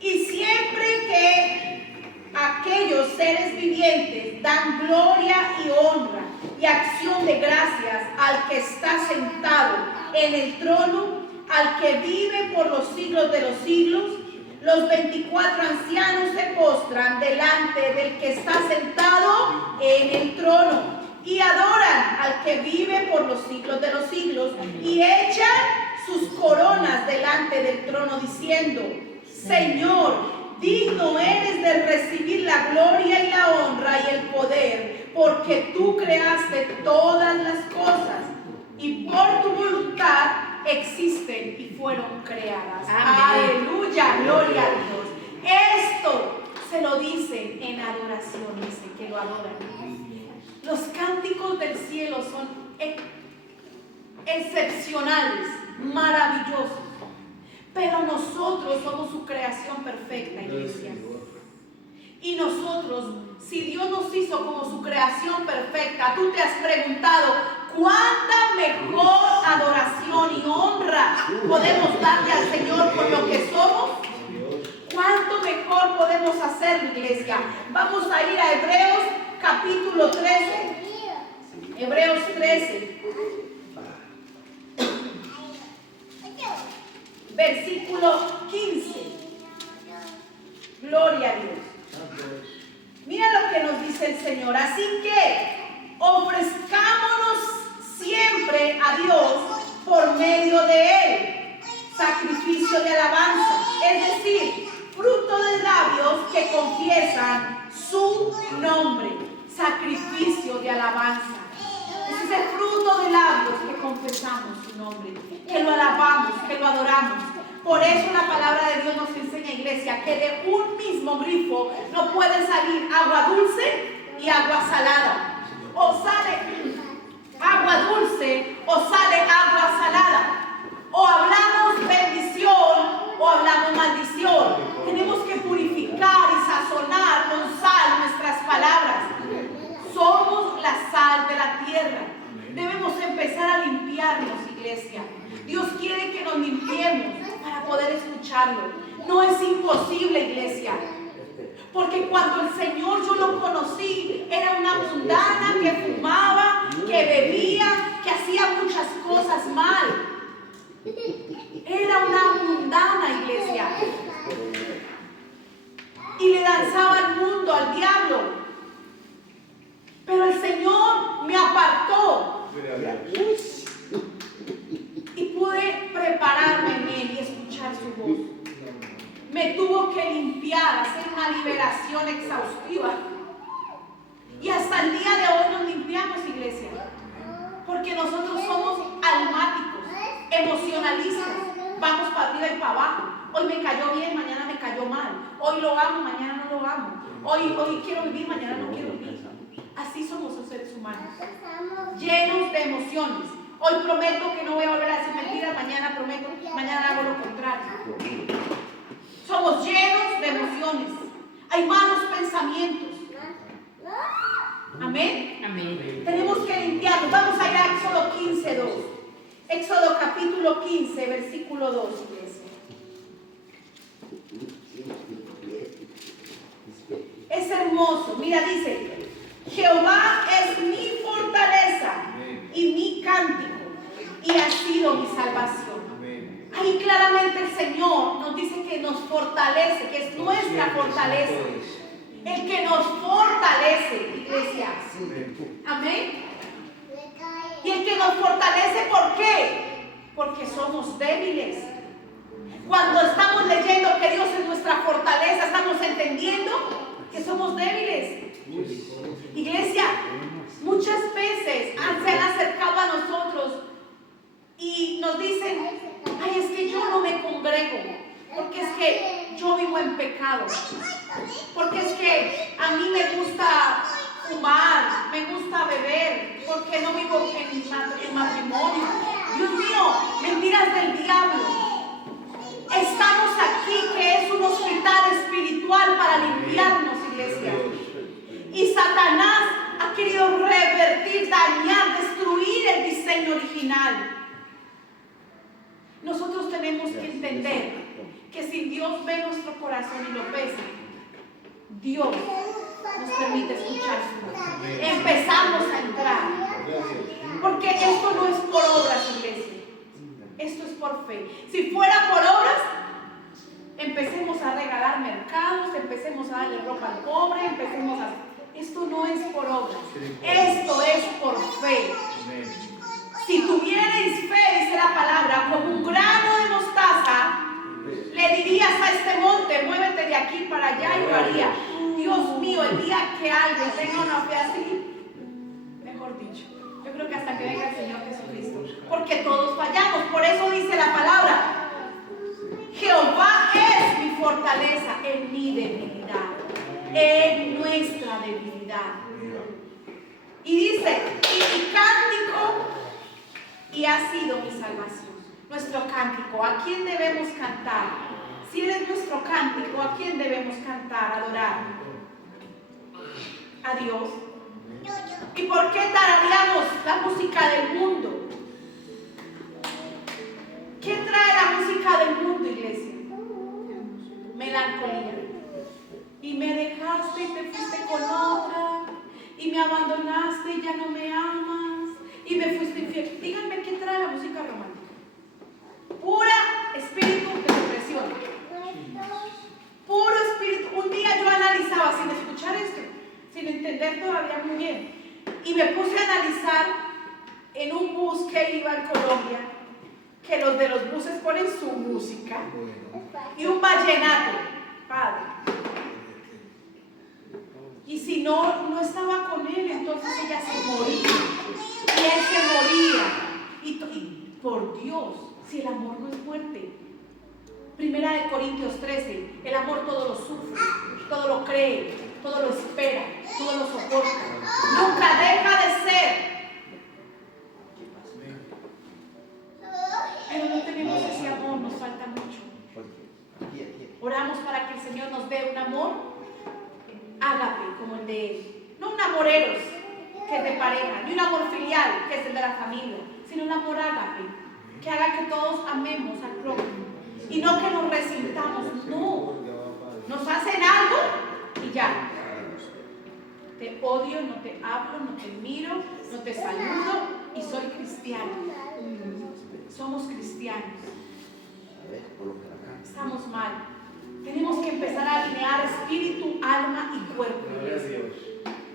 Y siempre que aquellos seres vivientes dan gloria y honra y acción de gracias al que está sentado en el trono, al que vive por los siglos de los siglos, los 24 ancianos se postran delante del que está sentado en el trono y adoran al que vive por los siglos de los siglos y echan sus coronas delante del trono diciendo: Señor, digno eres de recibir la gloria y la honra y el poder, porque tú creaste todas las cosas y por tu voluntad existen y fueron creadas. Amén. Aleluya, gloria a Dios. Esto adoración, dice, que lo adoran. Los cánticos del cielo son excepcionales, maravillosos. Pero nosotros somos su creación perfecta, iglesia. Y nosotros, si Dios nos hizo como su creación perfecta, tú te has preguntado, ¿cuánta mejor adoración y honra podemos darle al Señor por lo que somos? ¿Cuánto mejor podemos hacerlo, iglesia? Vamos a ir a Hebreos capítulo 13. Hebreos 13. Versículo 15. Gloria a Dios. Mira lo que nos dice el Señor. Así que ofrezcámonos siempre a Dios por medio de Él, sacrificio de alabanza, es decir, fruto de labios que confiesan su nombre, sacrificio de alabanza. Ese es el fruto de labios que confesamos su nombre, que lo alabamos, que lo adoramos. Por eso la palabra de Dios nos enseña, iglesia, que de un mismo grifo no puede salir agua dulce y agua salada. O sale agua dulce o sale agua salada. O hablamos bendición o hablamos maldición. Tenemos que purificar y sazonar con sal nuestras palabras. Somos la sal de la tierra. Debemos empezar a limpiarnos, iglesia. Dios quiere que nos limpiemos para poder escucharlo. No es imposible, iglesia. Porque cuando el Señor yo lo conocí, era una mundana que fumaba, que bebía, que hacía muchas cosas mal. Era una mundana, iglesia. Y le danzaba al mundo, al diablo. Pero el Señor me apartó. Y pude prepararme en Él y escuchar su voz. Me tuvo que limpiar, hacer una liberación exhaustiva. Y hasta el día de hoy nos limpiamos, iglesia. Porque nosotros somos almáticos, emocionalistas. Vamos para arriba y para abajo. Hoy me cayó bien, mañana me cayó mal. Hoy lo amo, mañana no lo amo. Hoy quiero vivir, mañana no quiero vivir. Así somos los seres humanos, llenos de emociones. Hoy prometo que no voy a volver a decir mentiras, mañana prometo, mañana hago lo contrario. Somos llenos de emociones. Hay malos pensamientos. Amén. Amén. Tenemos que limpiarnos. Vamos a ir a Éxodo 15:2. Éxodo capítulo 15, versículo 2, iglesia. Es hermoso. Mira, dice: Jehová es mi fortaleza y mi cántico, y ha sido mi salvación. Ahí claramente el Señor nos dice que nos fortalece, que es nuestra fortaleza. El que nos fortalece, iglesia. Amén. Y el que nos fortalece, ¿por qué? Porque somos débiles. Cuando estamos leyendo que Dios es nuestra fortaleza, estamos entendiendo que somos débiles. Iglesia, muchas veces se han acercado a nosotros y nos dicen: ay, es que yo no me congrego, porque es que yo vivo en pecado, porque es que a mí me gusta fumar, me gusta beber, porque no vivo en matrimonio. Dios mío, mentiras del diablo. Estamos aquí, que es un hospital espiritual, para limpiarnos, iglesia. Y Satanás ha querido revertir, dañar, destruir el diseño original. Nosotros tenemos que entender que si Dios ve nuestro corazón y lo pesa, Dios nos permite escuchar su voz. Empezamos a entrar. Porque esto no es por obras, iglesia. Esto es por fe. Si fuera por obras, empecemos a regalar mercados, empecemos a darle ropa al pobre, empecemos a... Esto no es por obras. Esto es por fe. Si tuvierais fe, dice la palabra, como un grano de mostaza, le dirías a este monte: muévete de aquí para allá, y lo haría. Dios mío, el día que alguien tenga una fe así, mejor dicho, yo creo que hasta que venga el Señor Jesucristo, porque todos fallamos. Por eso dice la palabra: Jehová es mi fortaleza en mi debilidad. en nuestra debilidad. Y dice, y mi cántico, y ha sido mi salvación. Nuestro cántico, ¿a quién debemos cantar? Si Él es nuestro cántico, ¿a quién debemos cantar, adorar? A Dios. ¿Y por qué tarareamos la música del mundo? ¿Qué trae la música del mundo, iglesia? Melancolía. Y me dejaste y te fuiste con otra, y me abandonaste y ya no me amas, y me fuiste infiel. Díganme, ¿qué trae la música romántica? Pura espíritu de depresión. Puro espíritu. Un día yo analizaba, sin escuchar esto, sin entender todavía muy bien, y me puse a analizar en un bus que iba en Colombia, que los de los buses ponen su música, y un vallenato, padre. Y si no estaba con él, entonces ella se moría. Y él se moría. Y por Dios, si el amor no es fuerte. Primera de Corintios 13, el amor todo lo sufre, todo lo cree, todo lo espera, todo lo soporta. Nunca deja de ser. Pero no tenemos ese amor, nos falta mucho. Oramos para que el Señor nos dé un amor ágape como el de Él. No un amor eros, que es de pareja, ni un amor filial, que es el de la familia, sino un amor ágape, que haga que todos amemos al prójimo. Y no que nos resintamos, no. Nos hacen algo y ya. Te odio, no te hablo, no te miro, no te saludo y soy cristiano. Somos cristianos. Estamos mal. Tenemos que empezar a alinear espíritu, alma y cuerpo.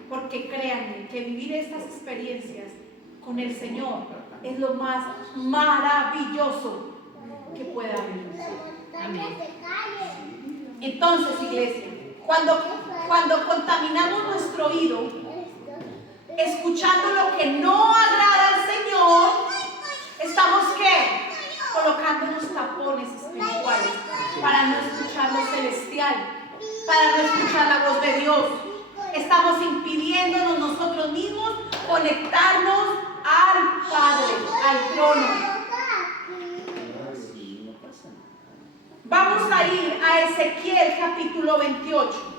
Porque créanme que vivir estas experiencias con el Señor es lo más maravilloso que pueda haber. Amén. Entonces, iglesia, cuando contaminamos nuestro oído, escuchando lo que no agrada al Señor, estamos ¿qué? Colocándonos tapones espirituales para no escuchar lo celestial, para no escuchar la voz de Dios. Estamos impidiéndonos nosotros mismos conectarnos al Padre, al trono. Vamos a ir a Ezequiel capítulo 28,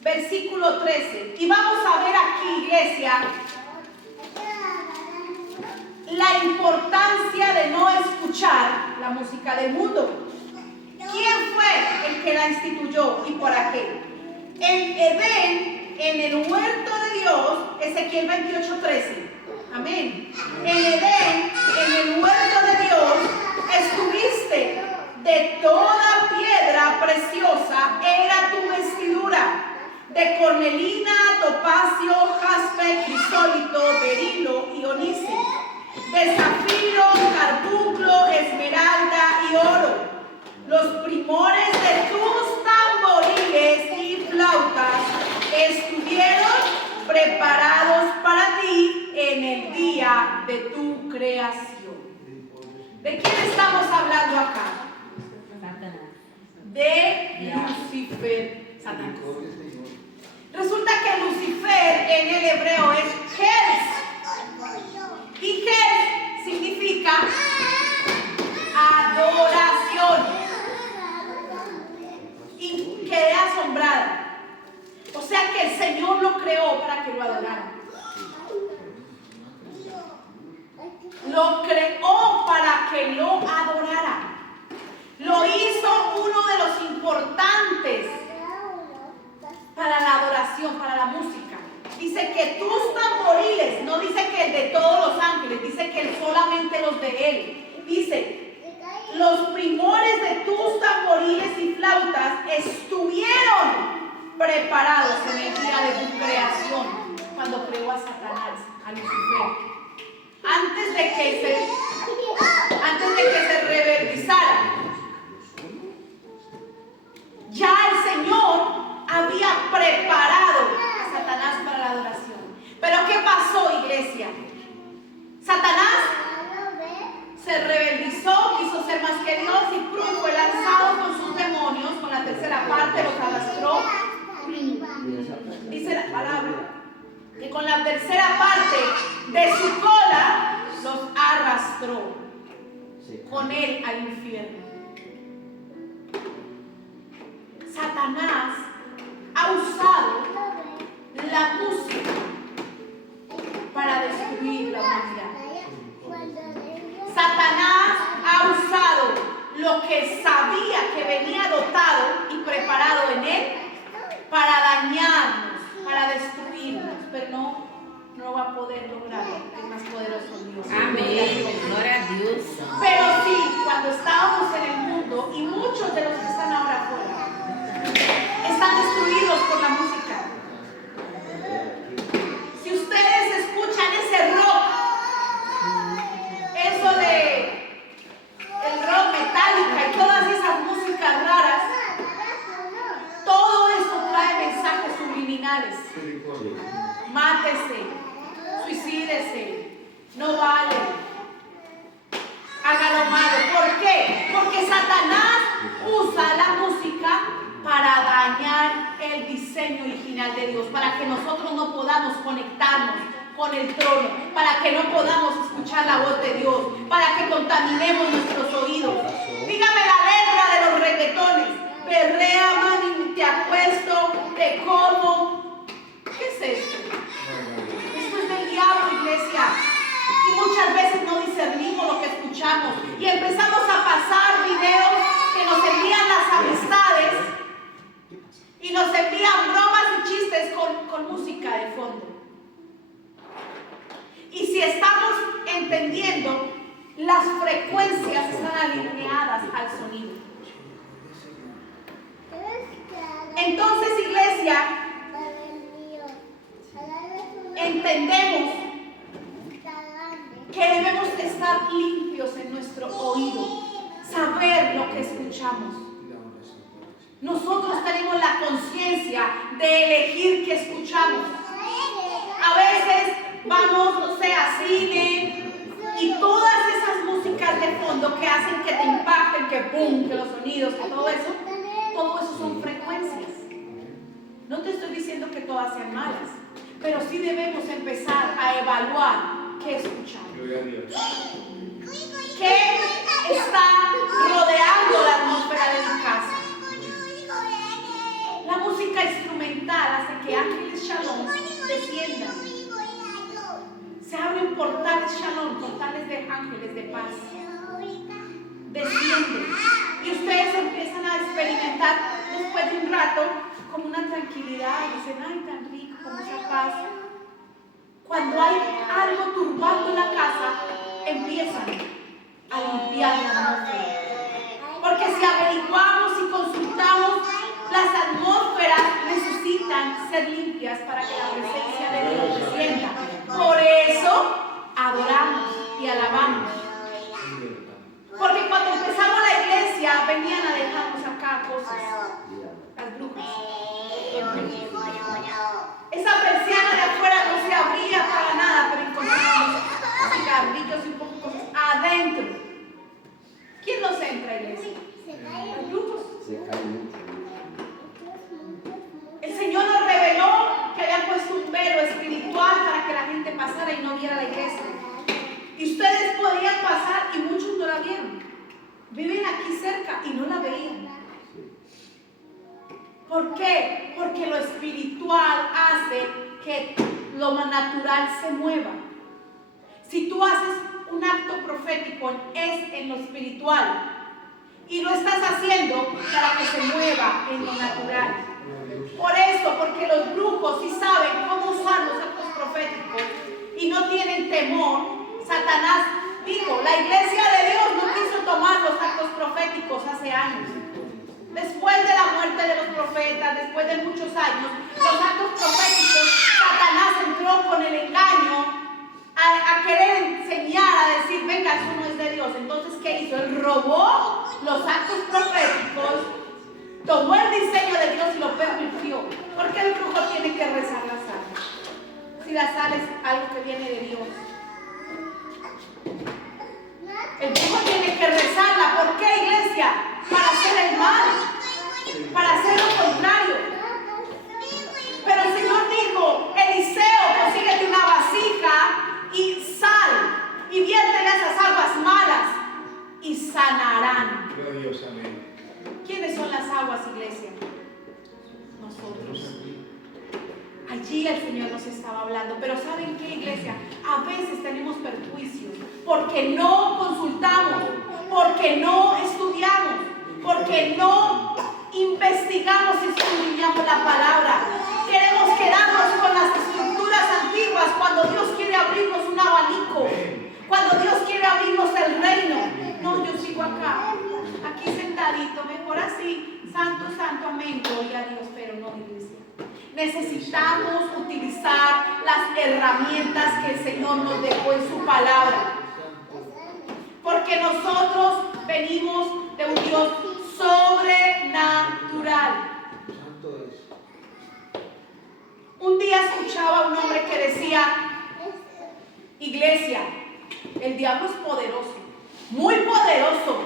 versículo 13. Y vamos a ver aquí, iglesia, la importancia de no escuchar la música del mundo. ¿Quién fue el que la instituyó y para qué? En Edén, en el huerto de Dios, Ezequiel 28:13. Amén. En Edén, en el huerto de Dios, estuviste. De toda piedra preciosa era tu vestidura. De cornelina, topacio, jaspe, crisólito, berilo y onice. De zafiro, carbunclo, esmeralda y oro. Los primores de tus tamboriles y flautas estuvieron preparados para ti en el día de tu creación. ¿De quién estamos hablando acá? De Lucifer, Satanás. Resulta que Lucifer en el hebreo es Hels. Y Hels significa adoración. Y quedé asombrada. O sea que el Señor lo creó para que lo adorara. Lo creó para que lo adorara. Lo hizo uno de los importantes para la adoración, para la música. Dice que tus tamboriles, no dice que el de todos los ángeles, dice que solamente los de Él. Dice, los primores de tus tamboriles y flautas estuvieron preparados en el día de tu creación, cuando creó a Satanás, a Lucifer. Antes de que se rebeldizara, ya el Señor había preparado a Satanás para la adoración. Pero ¿qué pasó, iglesia? Satanás se rebeldizó, quiso ser más que Dios y fue lanzado con sus demonios tercera parte de su cola los arrastró con él al infierno. Satanás ha usado la música para destruir la humanidad. Satanás ha usado lo que sabía que venía dotado y preparado en él para dañarnos, para destruirnos, pero no va a poder lograrlo. Es más poderoso Dios. Amén. Gloria a Dios. Pero sí, cuando estábamos en el mundo, y muchos de los que están ahora afuera están destruidos por la música. Si ustedes escuchan ese rock, eso de el rock metálica y todas esas músicas raras, todo eso trae mensajes subliminales. Mátese, suicídese, no vale, haga lo malo. ¿Por qué? Porque Satanás usa la música para dañar el diseño original de Dios, para que nosotros no podamos conectarnos con el trono, para que no podamos escuchar la voz de Dios, para que contaminemos nuestros oídos. Dígame la letra de los reggaetones: perrea, mami, te acuesto, te como. ¿Qué es esto? Esto es del diablo, iglesia. Y muchas veces no discernimos lo que escuchamos y empezamos a pasar videos que nos envían las amistades y nos envían bromas y chistes con música de fondo. Y si estamos entendiendo, las frecuencias están alineadas al sonido. Entonces, iglesia, entendemos que debemos estar limpios en nuestro oído, saber lo que escuchamos. Nosotros tenemos la conciencia de elegir qué escuchamos. A veces vamos, no sé, a cine y todas esas músicas de fondo que hacen que te impacten, que pum, que los sonidos, que todo eso son frecuencias. No te estoy diciendo que todas sean malas, pero sí debemos empezar a evaluar qué escuchamos. ¿Qué está rodeando la atmósfera de mi casa? La música instrumental hace que ángeles Shalom desciendan. Se abren portales Shalom, portales de ángeles de paz. Descienden. Y ustedes empiezan a experimentar después de un rato como una tranquilidad. Y dicen, ay, tan rico, como esa paz. Cuando hay algo turbando la casa, empiezan a limpiar la atmósfera. Porque si averiguamos y consultamos, las atmósferas necesitan ser limpias para que la presencia de Dios descienda. Por eso adoramos y alabamos. Porque cuando empezamos la iglesia, venían a dejarnos acá cosas, las brujas. Esa persiana de afuera no se abría para nada, pero encontramos cigarrillos y un poco cosas adentro. ¿Quién nos entra, iglesia? Los brujos. El Señor nos reveló que había puesto un velo espiritual para que la gente pasara y no viera la iglesia. Y ustedes podían pasar y muchos no la vieron. Viven aquí cerca y no la veían. ¿Por qué? Porque lo espiritual hace que lo natural se mueva. Si tú haces un acto profético, es en lo espiritual. Y lo estás haciendo para que se mueva en lo natural. Por eso, porque los brujos sí saben cómo usar los actos proféticos y no tienen temor. Satanás dijo, la iglesia de Dios no quiso tomar los actos proféticos hace años. Después de la muerte de los profetas, después de muchos años, los actos proféticos, Satanás entró con el engaño a querer enseñar, a decir, venga, eso no es de Dios. Entonces, ¿qué hizo? Él robó los actos proféticos, tomó el diseño de Dios y lo pervirtió. Porque el brujo tiene que rezar la sal. Si la sal es algo que viene de Dios. El brujo tiene que rezarla. ¿Por qué, iglesia? Para hacer el mal, para hacer lo contrario. Pero el Señor dijo, Eliseo, consíguete una sanarán. Gloria a Dios, amén. ¿Quiénes son las aguas, iglesia? Nosotros. Allí el Señor nos estaba hablando, pero ¿saben qué, iglesia? A veces tenemos perjuicios porque no consultamos, porque no estudiamos, porque no investigamos y estudiamos la palabra. Queremos quedarnos con las estructuras antiguas cuando Dios quiere abrirnos un abanico, cuando Dios quiere abrirnos el reino. No, yo sigo acá, aquí sentadito, mejor así, santo, santo, amén, gloria a Dios, pero no, iglesia. Necesitamos utilizar las herramientas que el Señor nos dejó en su palabra, porque nosotros venimos de un Dios sobrenatural. Un día escuchaba a un hombre que decía: iglesia, el diablo es poderoso, muy poderoso,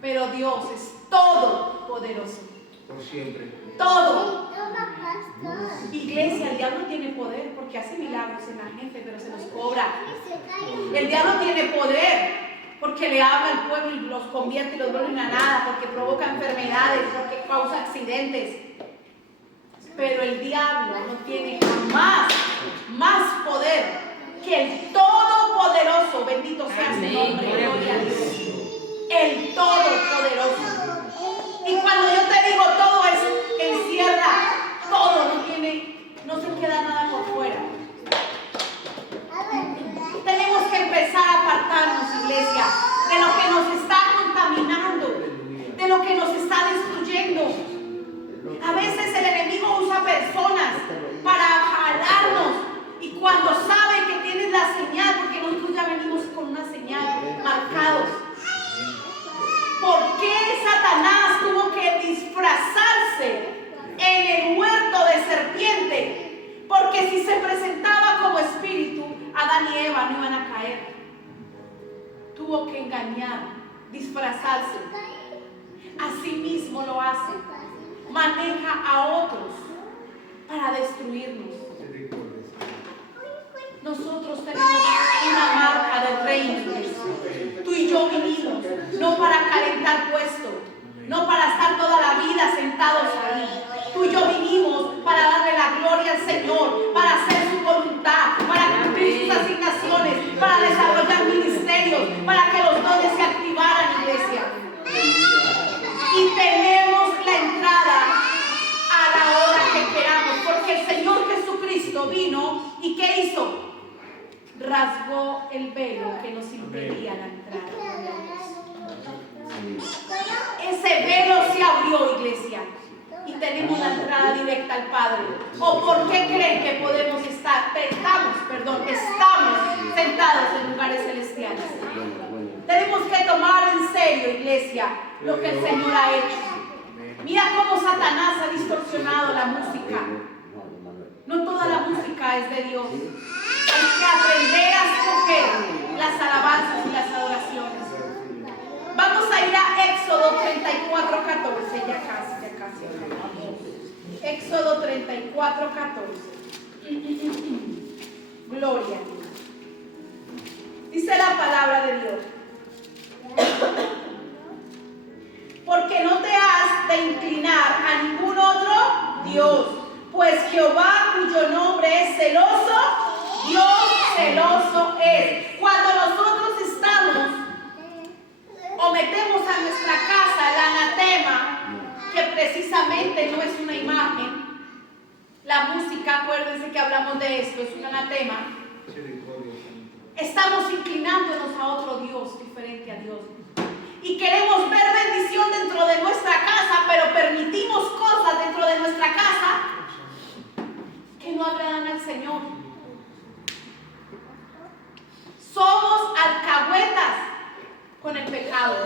pero Dios es todopoderoso. Por siempre. Todo. Iglesia, el diablo tiene poder porque hace milagros en la gente, pero se los cobra. El diablo tiene poder porque le habla al pueblo y los convierte y los vuelve a nada, porque provoca enfermedades, porque causa accidentes. Pero el diablo no tiene jamás más poder que el Todopoderoso. Bendito sea su nombre, gloria a Dios. El Todopoderoso. Y cuando yo te digo todo, es encierra todo, no se queda nada por fuera. Tenemos que empezar a apartarnos, iglesia, de lo que nos está contaminando, de lo que nos está destruyendo. A veces el enemigo usa personas para jalarnos, y cuando sabe que tienes la señal, porque nosotros ya venimos con una señal, marcados. ¿Por qué Satanás tuvo que disfrazarse en el huerto de serpiente? Porque si se presentaba como espíritu, Adán y Eva no iban a caer. Tuvo que engañar, disfrazarse. Así mismo lo hace. Maneja a otros para destruirnos. Nosotros tenemos una marca del reino. Tú y yo vinimos no para calentar puesto, no para estar toda la vida sentados ahí. Tú y yo vinimos para darle la gloria al Señor, para hacer su voluntad, para cumplir sus asignaciones, para desarrollar ministerios, para que los dones se activaran, iglesia. Y tenemos la entrada a la hora que queramos, porque el Señor Jesucristo vino y ¿qué hizo? Rasgó el velo que nos impedía la entrada. Ese velo se abrió, iglesia, y tenemos la entrada directa al Padre. ¿O por qué creen que podemos estamos sentados en lugares celestiales? Tenemos que tomar en serio, iglesia, lo que el Señor ha hecho. Mira cómo Satanás ha distorsionado la música. No toda la música es de Dios. Hay que aprender a escoger las alabanzas y las adoraciones. Vamos a ir a Éxodo 34:14. Ya casi. Éxodo 34:14. Gloria a Dios. Dice la palabra de Dios: porque no te has de inclinar a ningún otro Dios, pues Jehová, cuyo nombre es celoso, Dios celoso es. Cuando nosotros estamos o metemos a nuestra casa el anatema, que precisamente no es una imagen, la música, acuérdense que hablamos de esto, es un anatema. Estamos inclinándonos a otro Dios diferente a Dios. Y queremos ver bendición dentro de nuestra casa, pero permitimos cosas dentro de nuestra casa que no agradan al Señor. Somos alcahuetas con el pecado.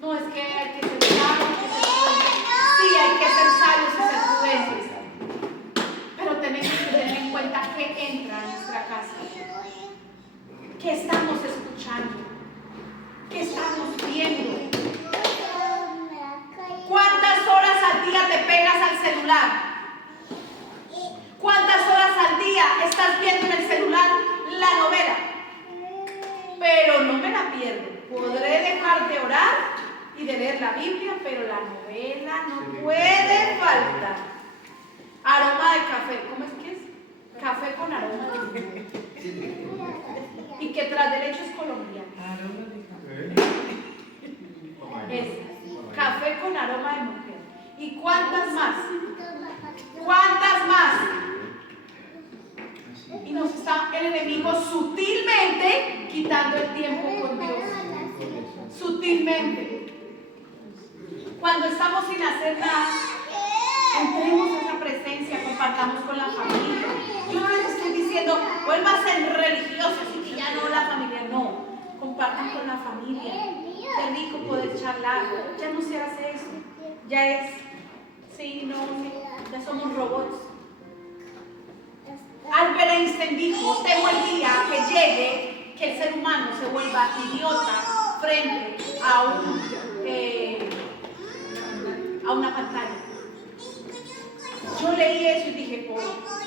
No, es que hay que ser sabios, sí, hay que ser sabios y ser prudentes. Pero tenemos que tener en cuenta qué entra a nuestra casa. ¿Qué estamos escuchando? ¿Qué estamos viendo? ¿Cuántas horas al día te pegas al celular? ¿Cuántas horas al día estás viendo en el celular la novela? acuerdo. Podré dejar de orar y de leer la Biblia, pero la novela no puede faltar. Aroma de café. ¿Cómo es que es? Café con aroma de mujer. Y que tras derecho es colombiano. Es café con aroma de mujer. ¿Y cuántas más? ¿Cuántas más? Y nos está el enemigo sutilmente quitando el tiempo con Dios. Sutilmente. Cuando estamos sin hacer nada, entremos a esa presencia, compartamos con la familia. Yo no les estoy diciendo, vuelva a ser religiosos y que ya no la familia, no. Compartan con la familia. Qué rico poder charlar. Ya no se hace eso. Ya es, sí, no, ya somos robots. Albert Einstein dijo, temo el día que llegue que el ser humano se vuelva idiota frente a una pantalla. Yo leí eso y dije, oh,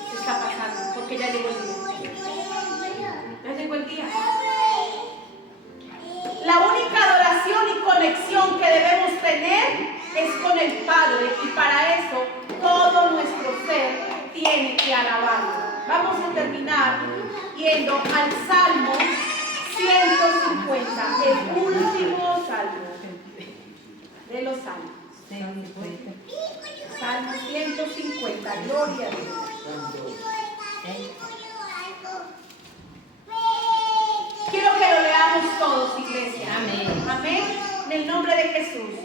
¿qué está pasando? Porque ya llegó el día. Ya llegó el día. La única adoración y conexión que debemos tener es con el Padre, y para eso todo nuestro ser tiene que alabarlo. Vamos a terminar yendo al Salmo 150, el último salmo de los salmos. Salmo 150, gloria a Dios. Quiero que lo leamos todos, iglesia. Amén. Amén. En el nombre de Jesús.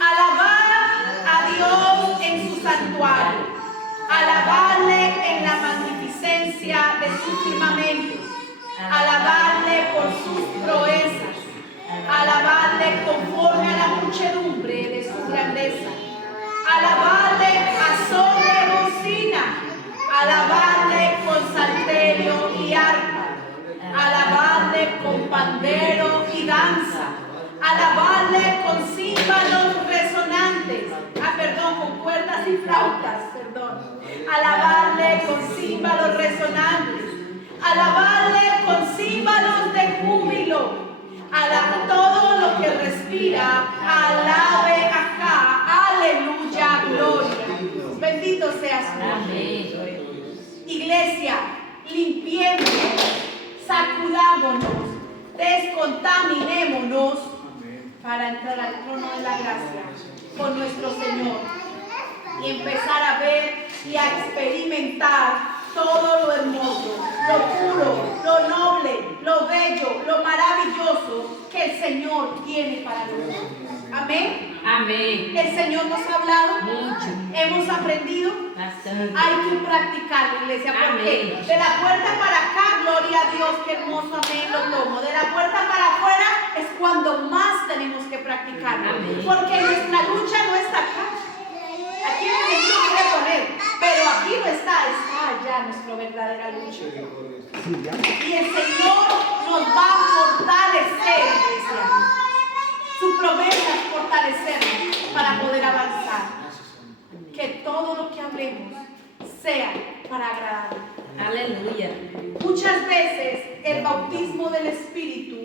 Alabar a Dios en su santuario. Alabarle en la magnificencia de su firmamento. Alabarle por sus proezas. Alabarle conforme a la muchedumbre de su grandeza. Alabarle a son de bocina. Alabarle con salterio y arpa. Alabarle con pandero y danza. Alabarle con címbalos resonantes. Con cuerdas y flautas, Alabarle con címbalos resonantes. Alabarle con címbalos de júbilo. Todo lo que respira, alabe acá. Aleluya, gloria. Bendito sea su nombre. Iglesia, limpiémonos, sacudámonos, descontaminémonos para entrar al trono de la gracia con nuestro Señor y empezar a ver y a experimentar todo lo hermoso, lo puro, lo noble, lo bello, lo maravilloso que el Señor tiene para nosotros. Amén. Amén. El Señor nos ha hablado Mucho. Hemos aprendido. Bastante. Hay que practicarlo, iglesia, porque Amén. de la puerta para acá, gloria a Dios, qué hermoso, amén, lo tomo. De la puerta para afuera es cuando más tenemos que practicarlo. Amén. Porque nuestra lucha no está acá. Aquí el enemigo quiere poner, pero aquí no está allá nuestra verdadera lucha. Y el Señor nos va a fortalecer, iglesia. Su promesa es fortalecernos para poder avanzar. Que todo lo que hablemos sea para agradar. Aleluya. Muchas veces el bautismo del Espíritu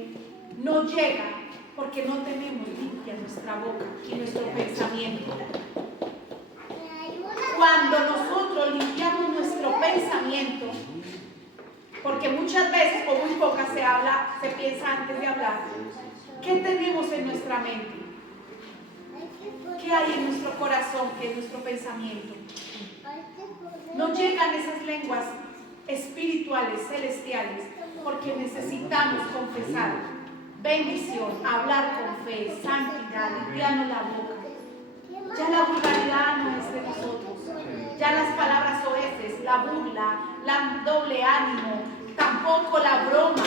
no llega porque no tenemos limpia nuestra boca y nuestro pensamiento. Cuando nosotros limpiamos nuestro pensamiento, porque muchas veces o muy pocas se piensa antes de hablar, ¿qué tenemos en nuestra mente? ¿Qué hay en nuestro corazón, que es nuestro pensamiento? No llegan esas lenguas espirituales, celestiales, porque necesitamos confesar bendición, hablar con fe, santidad, limpiarnos la boca. Ya la vulgaridad no es de nosotros. Ya las palabras soeces, la burla, la doble ánimo, tampoco la broma,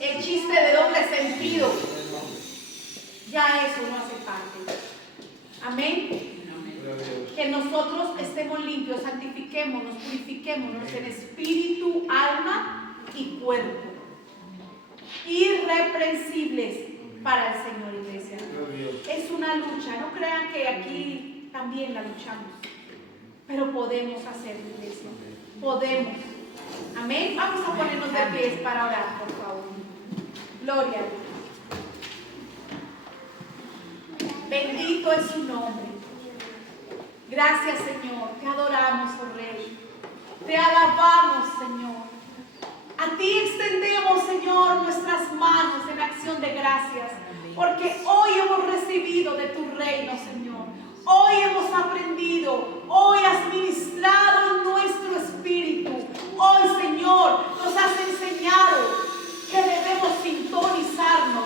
el chiste de doble sentido. Ya eso no hace parte. Amén. Que nosotros estemos limpios, santifiquémonos, purifiquémonos en espíritu, alma y cuerpo. Irreprensibles para el Señor, iglesia. Es una lucha. No crean que aquí también la luchamos. Pero podemos hacerlo, iglesia. Podemos. Amén. Vamos a ponernos de pies para orar, por favor. Gloria a Dios. Bendito es su nombre. Gracias, Señor. Te adoramos, oh Rey. Te alabamos, Señor. A ti extendemos, Señor, nuestras manos en acción de gracias, porque hoy hemos recibido de tu reino, Señor. Hoy hemos aprendido, hoy has ministrado en nuestro espíritu. Hoy, Señor, nos has enseñado que debemos sintonizarnos,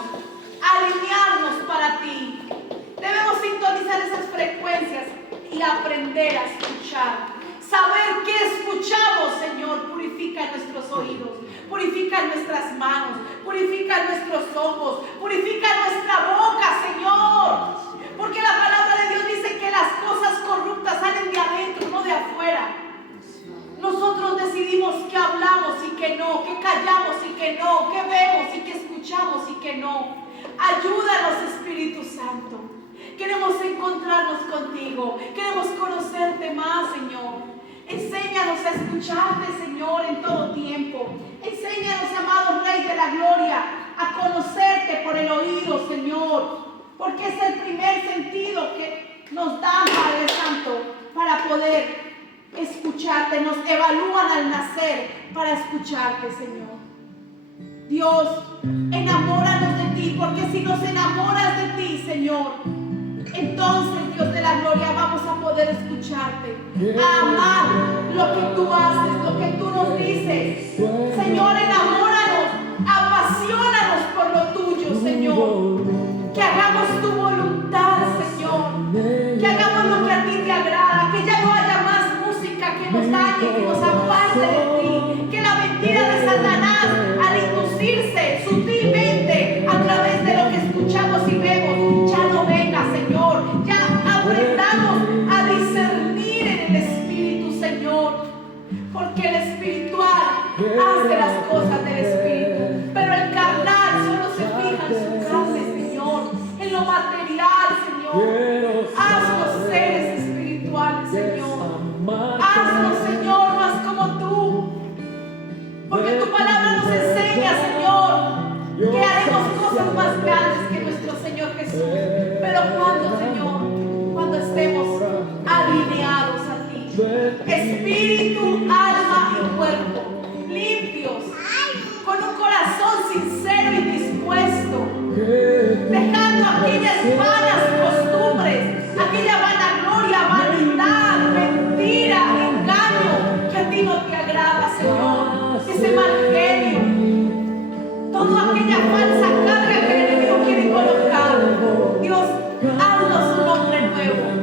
alinearnos para ti. Debemos sintonizar esas frecuencias y aprender a escuchar. Saber qué escuchamos, Señor, purifica nuestros oídos, purifica nuestras manos, purifica nuestros ojos, purifica nuestra boca, Señor. Porque la palabra de Dios dice que las cosas corruptas salen de adentro, no de afuera. Nosotros decidimos qué hablamos y qué no, qué callamos y qué no, qué vemos y qué escuchamos y qué no. Ayúdanos, Espíritu Santo. Queremos encontrarnos contigo, queremos conocerte más, Señor. Enséñanos a escucharte, Señor, en todo tiempo. Enséñanos, amado Rey de la Gloria, a conocerte por el oído, Señor. Porque es el primer sentido que nos da, Padre Santo, para poder escucharte. Nos evalúan al nacer para escucharte, Señor. Dios, enamóranos de ti, porque si nos enamoras de ti, Señor, entonces, Dios de la gloria, vamos a poder escucharte, a amar lo que tú haces, lo que tú nos dices. Señor, enamóranos, apasionanos por lo tuyo, Señor. Que hagamos tu voluntad, Señor. Que hagamos lo que a ti te agrada, que ya no haya más música que nos dañe, que nos aparte de ti. Que la mentira de Satanás, al inducirse sutilmente a través de lo que escuchamos y vemos, ya no venga, Señor. Ya aprendamos a discernir en el Espíritu, Señor. Porque el espiritual hace las cosas del Espíritu, pero el carnal solo se fija en su carne, Señor, en lo material, Señor. Haznos seres espirituales, Señor. Haznos, Señor, más como tú. Porque tu palabra nos enseña, Señor, que haremos cosas más grandes que nuestro Señor Jesús. Pero cuando, Señor, cuando estemos alineados a ti, espíritu, alma y cuerpo, limpios, con un corazón sincero y dispuesto, dejando aquellas vanas costumbres, aquella vanagloria, vanidad, mentira, engaño que a ti no te agrada, Señor. Ese mal genio, toda aquella falsa carga que el enemigo quiere colocar. Dios, haznos un hombre nuevo.